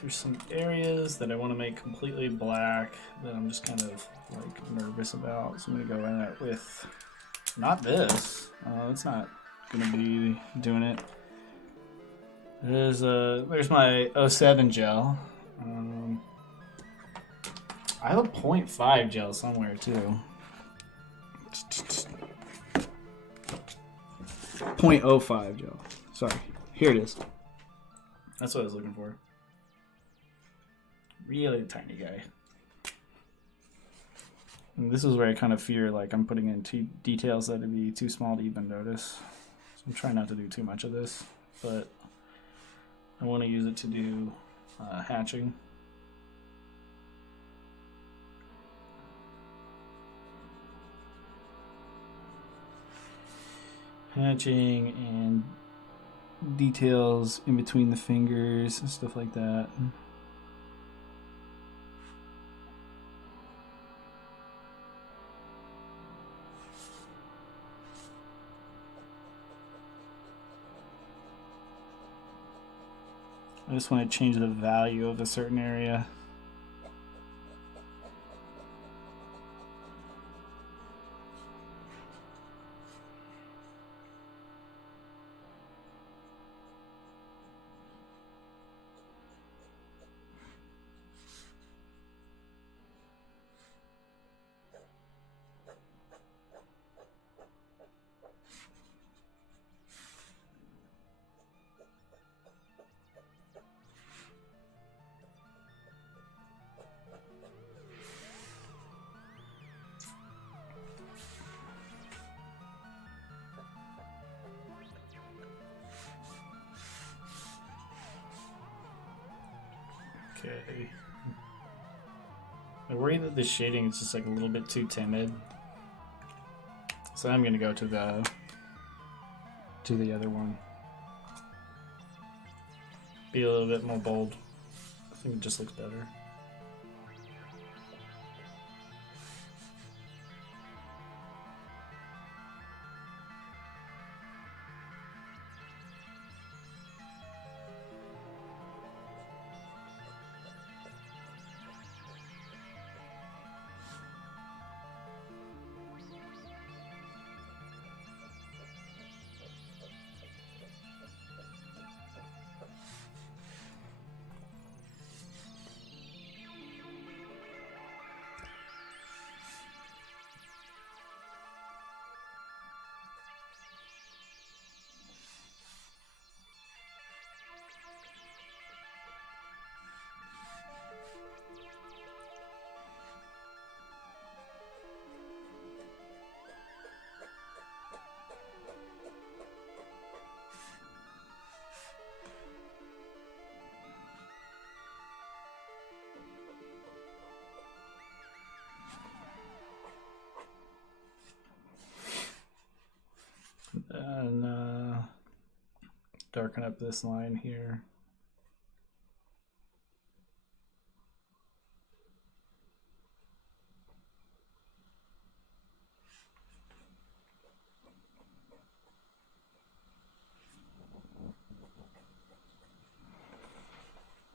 There's some areas that I want to make completely black that I'm just kind of like nervous about. So I'm gonna go in it with not this. It's not gonna be doing it. There's my 07 gel. I have a 0.5 gel somewhere too. 0.05 gel. Sorry. Here it is. That's what I was looking for. Really tiny guy. And this is where I kind of fear like I'm putting in details that would be too small to even notice. So I'm trying not to do too much of this, but I want to use it to do hatching. Hatching and details in between the fingers and stuff like that. I just want to change the value of a certain area. Okay. I worry that the shading is just like a little bit too timid. So I'm gonna go to the other one. Be a little bit more bold. I think it just looks better. And darken up this line here.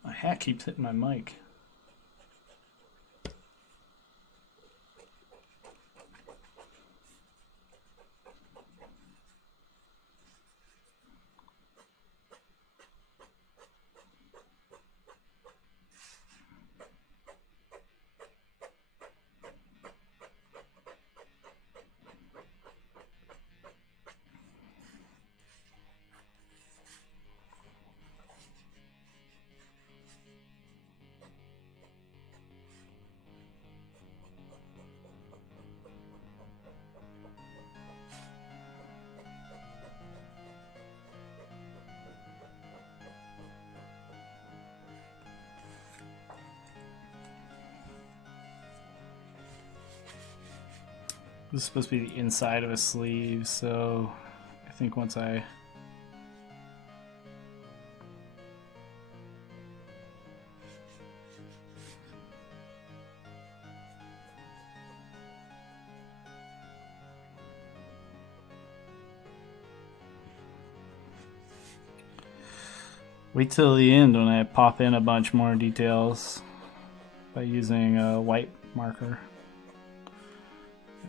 My hat keeps hitting my mic. This is supposed to be the inside of a sleeve, so I think once I wait till the end when I pop in a bunch more details by using a white marker.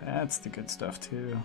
That's the good stuff too.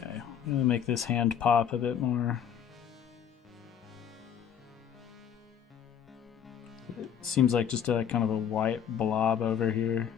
Okay, I'm gonna make this hand pop a bit more. It seems like just a kind of a white blob over here.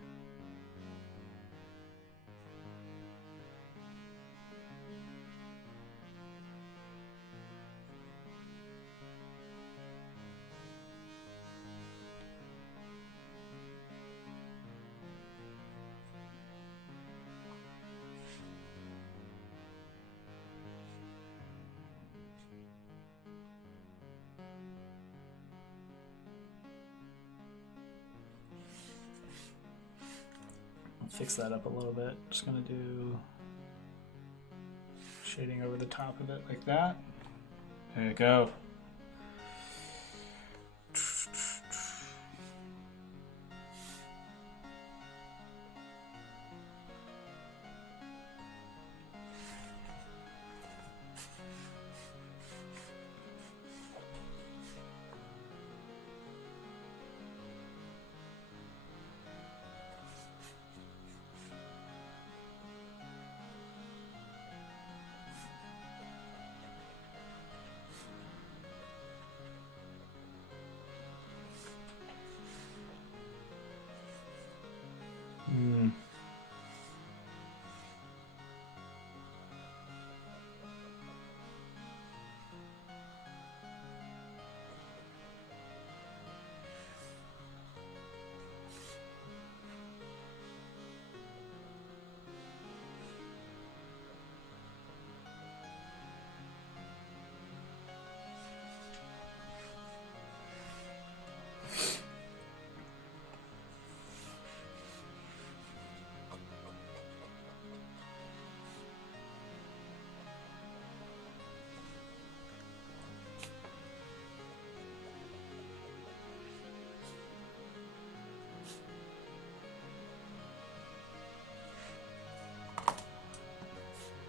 Fix that up a little bit. Just gonna do shading over the top of it like that. There you go.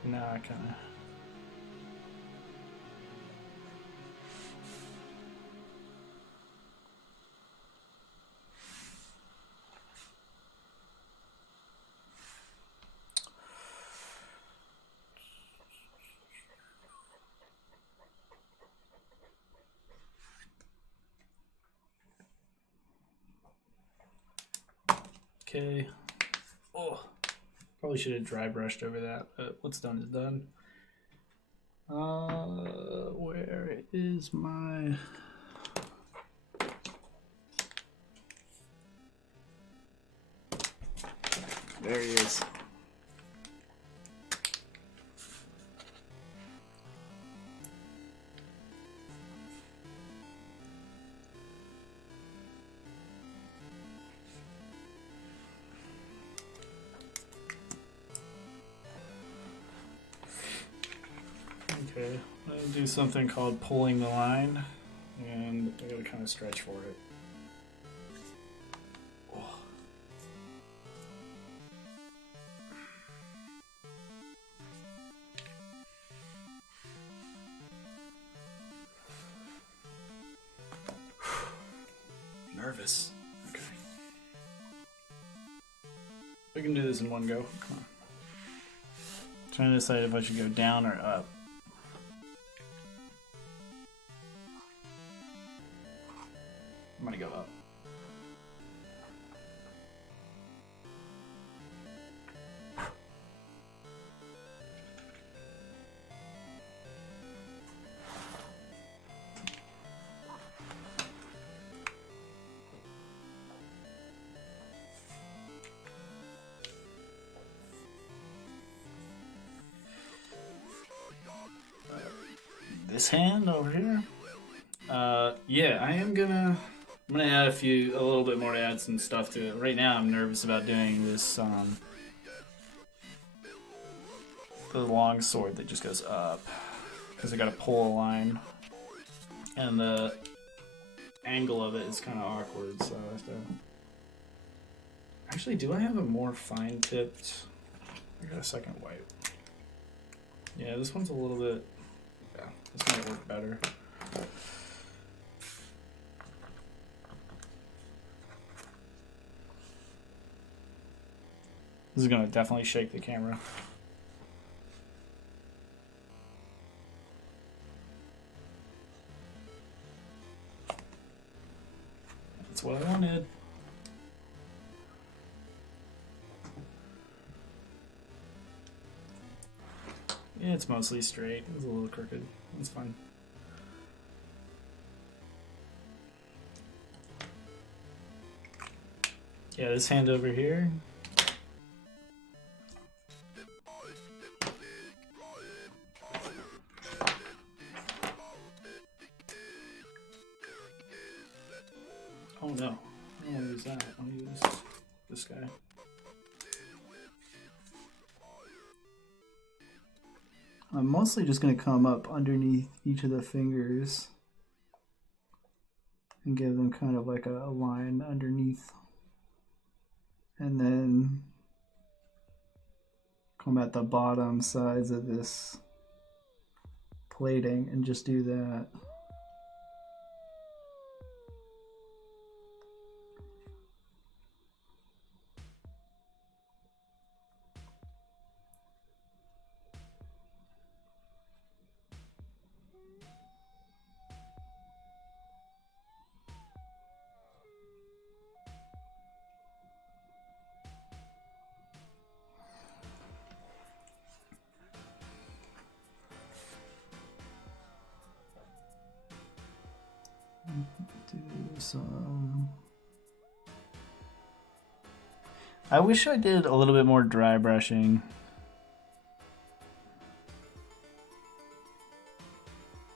Now I kind of. Okay. Oh, probably should have dry brushed over that, but what's done is done. Where is my... There he is. Okay, I'm gonna do something called pulling the line, and I gotta kind of stretch for it. Oh. Nervous. Okay. We can do this in one go. Come on. Trying to decide if I should go down or up. I'm gonna go up. this hand over here. Yeah, I'm gonna add a little bit more to add some stuff to it. Right now I'm nervous about doing this, the long sword that just goes up. Because I gotta pull a line. And the angle of it is kind of awkward, so I have to... Actually, do I have a more fine-tipped... I got a second wipe. Yeah, this one's a little bit... Yeah, this might work better. This is gonna definitely shake the camera. That's what I wanted. Yeah, it's mostly straight. It's a little crooked. It's fine. Yeah, this hand over here. Oh no, I don't want to use that. I want to use this guy. I'm mostly just going to come up underneath each of the fingers and give them kind of like a line underneath. And then come at the bottom sides of this plating and just do that. Do some... I wish I did a little bit more dry brushing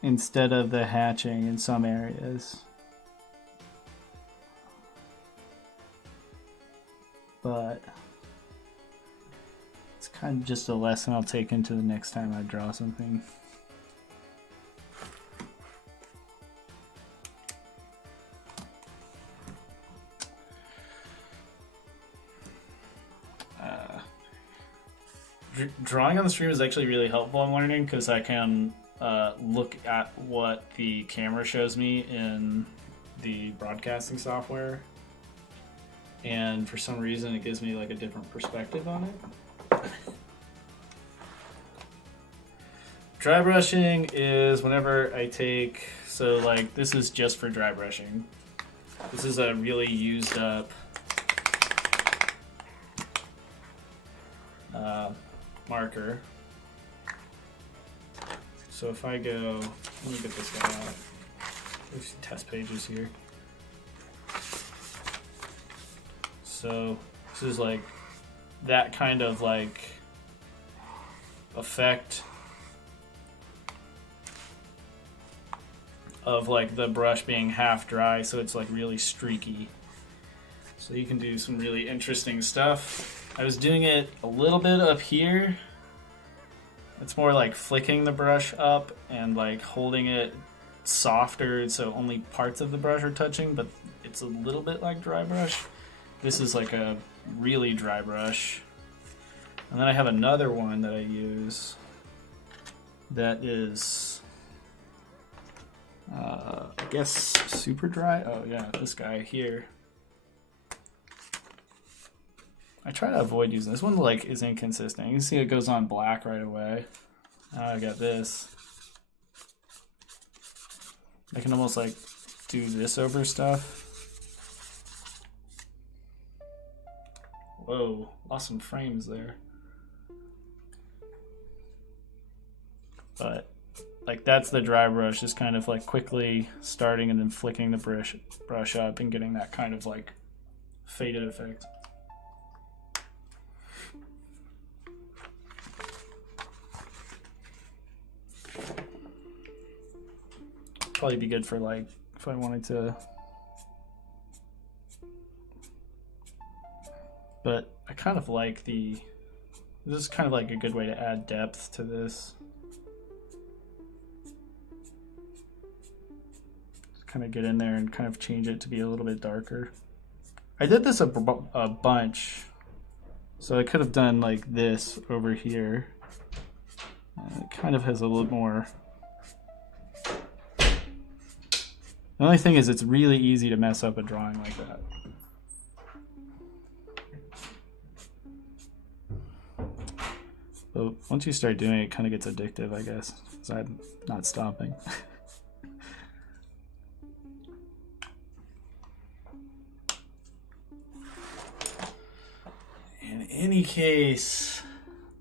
instead of the hatching in some areas. But it's kind of just a lesson I'll take into the next time I draw something. Drawing on the stream is actually really helpful, I'm learning, because I can look at what the camera shows me in the broadcasting software, and for some reason it gives me like a different perspective on it. Dry brushing is whenever I take, so like this is just for dry brushing. This is a really used up marker. So if I go, let me get this guy out. There's test pages here. So this is like that kind of like effect of like the brush being half dry, so it's like really streaky. So you can do some really interesting stuff. I was doing it a little bit up here. It's more like flicking the brush up and like holding it softer so only parts of the brush are touching, but it's a little bit like dry brush. This is like a really dry brush. And then I have another one that I use that is, I guess, super dry. Oh yeah, this guy here. I try to avoid using this one. Like is inconsistent. You can see it goes on black right away. Now I got this. I can almost like do this over stuff. Whoa, lost some frames there. But like that's the dry brush, just kind of like quickly starting and then flicking the brush up and getting that kind of like faded effect. probably be good for like if I wanted to. But I kind of like this is kind of like a good way to add depth to this. Just kind of get in there and kind of change it to be a little bit darker. I did this a bunch, so I could have done like this over here. It kind of has a little more. The only thing is it's really easy to mess up a drawing like that. But once you start doing it, it kind of gets addictive, I guess, because I'm not stopping. In any case,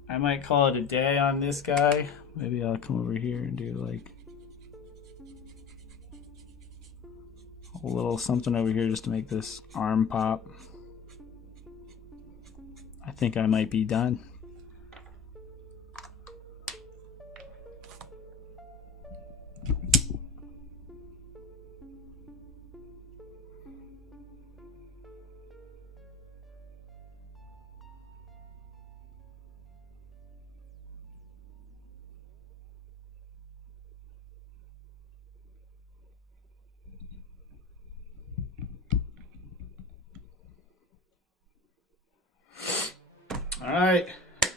I might call it a day on this guy. Maybe I'll come over here and do like a little something over here just to make this arm pop. I think I might be done. All right.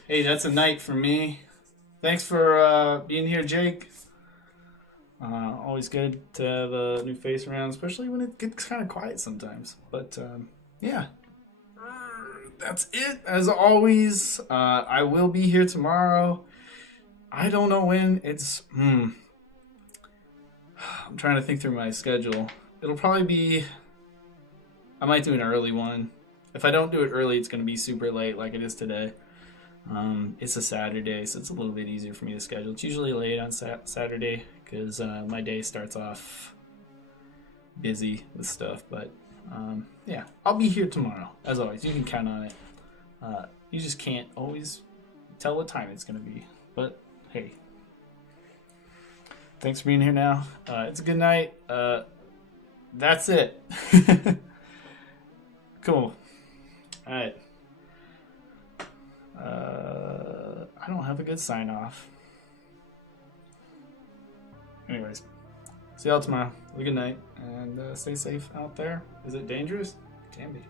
Hey, that's a night for me. Thanks for being here, Jake. Always good to have a new face around, especially when it gets kind of quiet sometimes. But yeah, that's it. As always, I will be here tomorrow. I don't know when. It's I'm trying to think through my schedule. It'll probably be. I might do an early one. If I don't do it early, it's going to be super late like it is today. It's a Saturday, so it's a little bit easier for me to schedule. It's usually late on Saturday because my day starts off busy with stuff. But yeah, I'll be here tomorrow. As always, you can count on it. You just can't always tell what time it's going to be. But hey, thanks for being here now. It's a good night. That's it. Cool. All right. I don't have a good sign off. Anyways, see y'all tomorrow. Have a good night and stay safe out there. Is it dangerous? It can be.